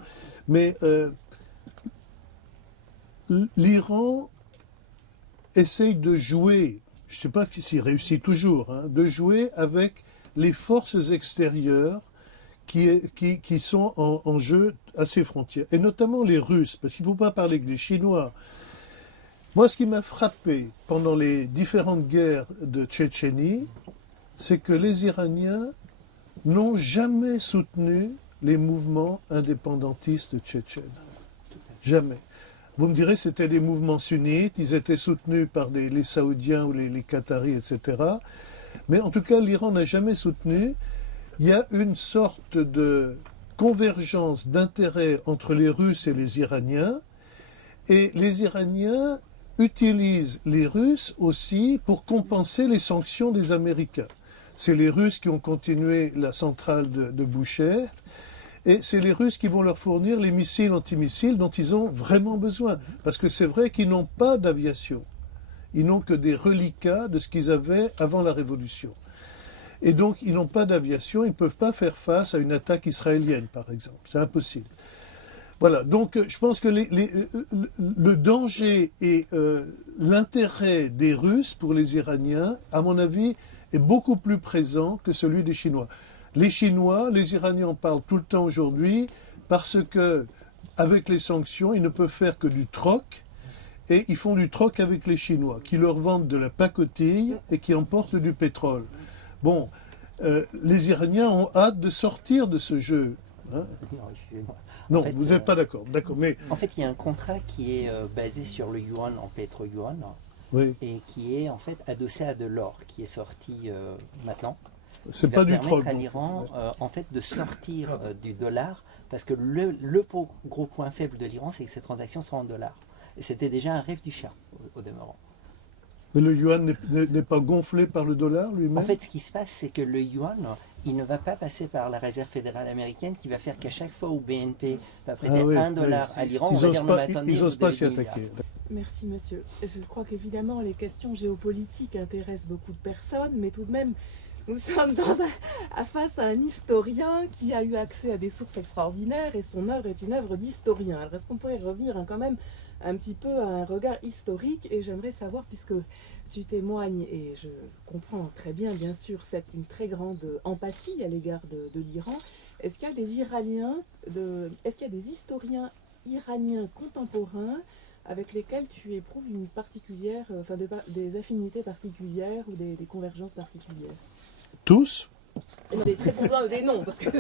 Mais l'Iran essaye de jouer, je ne sais pas s'il réussit toujours, hein, de jouer avec les forces extérieures qui sont en jeu à ses frontières, et notamment les Russes, parce qu'il ne faut pas parler que des Chinois. Moi, ce qui m'a frappé pendant les différentes guerres de Tchétchénie, c'est que les Iraniens n'ont jamais soutenu les mouvements indépendantistes tchétchènes. Jamais. Vous me direz, c'était des mouvements sunnites, ils étaient soutenus par les Saoudiens ou les Qataris, etc. Mais en tout cas, l'Iran n'a jamais soutenu. Il y a une sorte de convergence d'intérêts entre les Russes et les Iraniens. Et les Iraniens utilisent les Russes aussi pour compenser les sanctions des Américains. C'est les Russes qui ont continué la centrale de Boucher. Et c'est les Russes qui vont leur fournir les missiles antimissiles dont ils ont vraiment besoin. Parce que c'est vrai qu'ils n'ont pas d'aviation. Ils n'ont que des reliquats de ce qu'ils avaient avant la Révolution. Et donc, ils n'ont pas d'aviation, ils ne peuvent pas faire face à une attaque israélienne, par exemple. C'est impossible. Voilà, donc je pense que le danger et l'intérêt des Russes pour les Iraniens, à mon avis, est beaucoup plus présent que celui des Chinois. Les Chinois, les Iraniens en parlent tout le temps aujourd'hui parce que, avec les sanctions, ils ne peuvent faire que du troc et ils font du troc avec les Chinois qui leur vendent de la pacotille et qui emportent du pétrole. Bon, les Iraniens ont hâte de sortir de ce jeu. Hein. Non, excusez-moi. Non, En fait, vous n'êtes pas d'accord. D'accord, mais En fait, il y a un contrat qui est basé sur le yuan en pétro-yuan oui, et qui est en fait adossé à de l'or qui est sorti maintenant. c'est Qui pas va du permettre troc. à bon. l'Iran en fait de sortir du dollar parce que gros point faible de l'Iran, c'est que ces transactions sont en dollars. Et c'était déjà un rêve du chat au demeurant. Mais le yuan n'est pas gonflé par le dollar lui-même. En fait, ce qui se passe, c'est que le yuan, il ne va pas passer par la réserve fédérale américaine qui va faire qu'à chaque fois où BNP va prêter Ah oui, $1 oui. à l'Iran, on Ils va n'osent dire non, pas, mais attendez, ils vous osent pas devez s'y 10 milliards. attaquer. Merci monsieur. Je crois qu'évidemment les questions géopolitiques intéressent beaucoup de personnes, mais tout de même nous sommes face à un historien qui a eu accès à des sources extraordinaires et son œuvre est une œuvre d'historien. Alors est-ce qu'on pourrait revenir quand même un petit peu à un regard historique, et j'aimerais savoir, puisque tu témoignes, et je comprends très bien sûr une très grande empathie à l'égard de l'Iran, est-ce qu'il y a des est-ce qu'il y a des historiens iraniens contemporains avec lesquels tu éprouves une particulière, des affinités particulières ou des convergences particulières? Tous? Des très bons des noms, parce que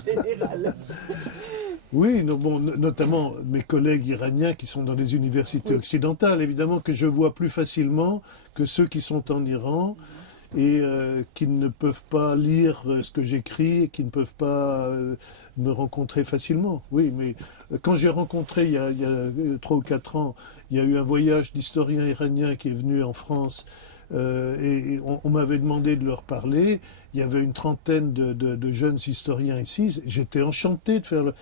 c'est général. Oui, notamment mes collègues iraniens qui sont dans les universités occidentales, évidemment que je vois plus facilement que ceux qui sont en Iran et qui ne peuvent pas lire ce que j'écris et qui ne peuvent pas me rencontrer facilement. Oui, mais quand j'ai rencontré il y a 3 ou 4 ans, il y a eu un voyage d'historiens iraniens qui est venu en France et on m'avait demandé de leur parler. Il y avait une trentaine de jeunes historiens ici. J'étais enchanté de faire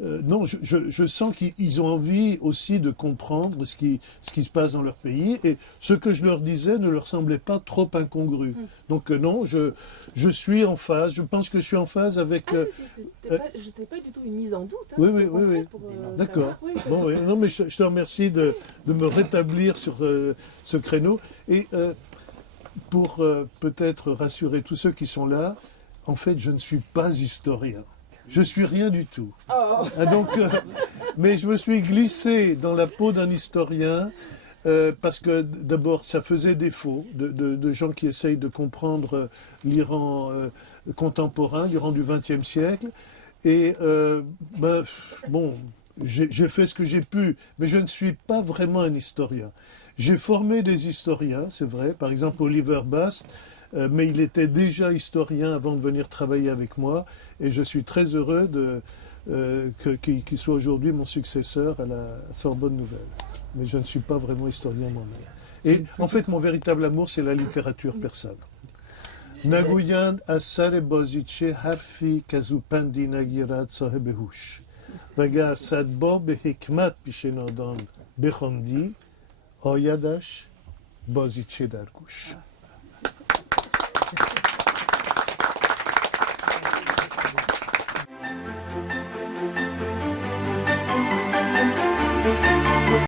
non, je sens qu'ils ont envie aussi de comprendre ce qui se passe dans leur pays. Et ce que je leur disais ne leur semblait pas trop incongru. Donc non, je suis en phase. Je pense que je suis en phase avec... je n'étais pas du tout une mise en doute. Hein, oui. D'accord. Bon, oui. Non, mais je te remercie de me rétablir sur ce créneau. Et pour peut-être rassurer tous ceux qui sont là, en fait, je ne suis pas historien. Je suis rien du tout. Oh. Donc, mais je me suis glissé dans la peau d'un historien parce que d'abord, ça faisait défaut de gens qui essayent de comprendre l'Iran contemporain, l'Iran du XXe siècle. Et bon, j'ai fait ce que j'ai pu, mais je ne suis pas vraiment un historien. J'ai formé des historiens, c'est vrai, par exemple Oliver Bast, mais il était déjà historien avant de venir travailler avec moi, et je suis très heureux qu'il soit aujourd'hui mon successeur à la Sorbonne Nouvelle. Mais je ne suis pas vraiment historien moi-même. Et en fait, mon véritable amour, c'est la littérature persane. Naguyan asar baziche harfi kazu pandi nagirad saheb hush. Vagar sadba be hikmat pishenadan bekhandi آیدش بازیچه در گوش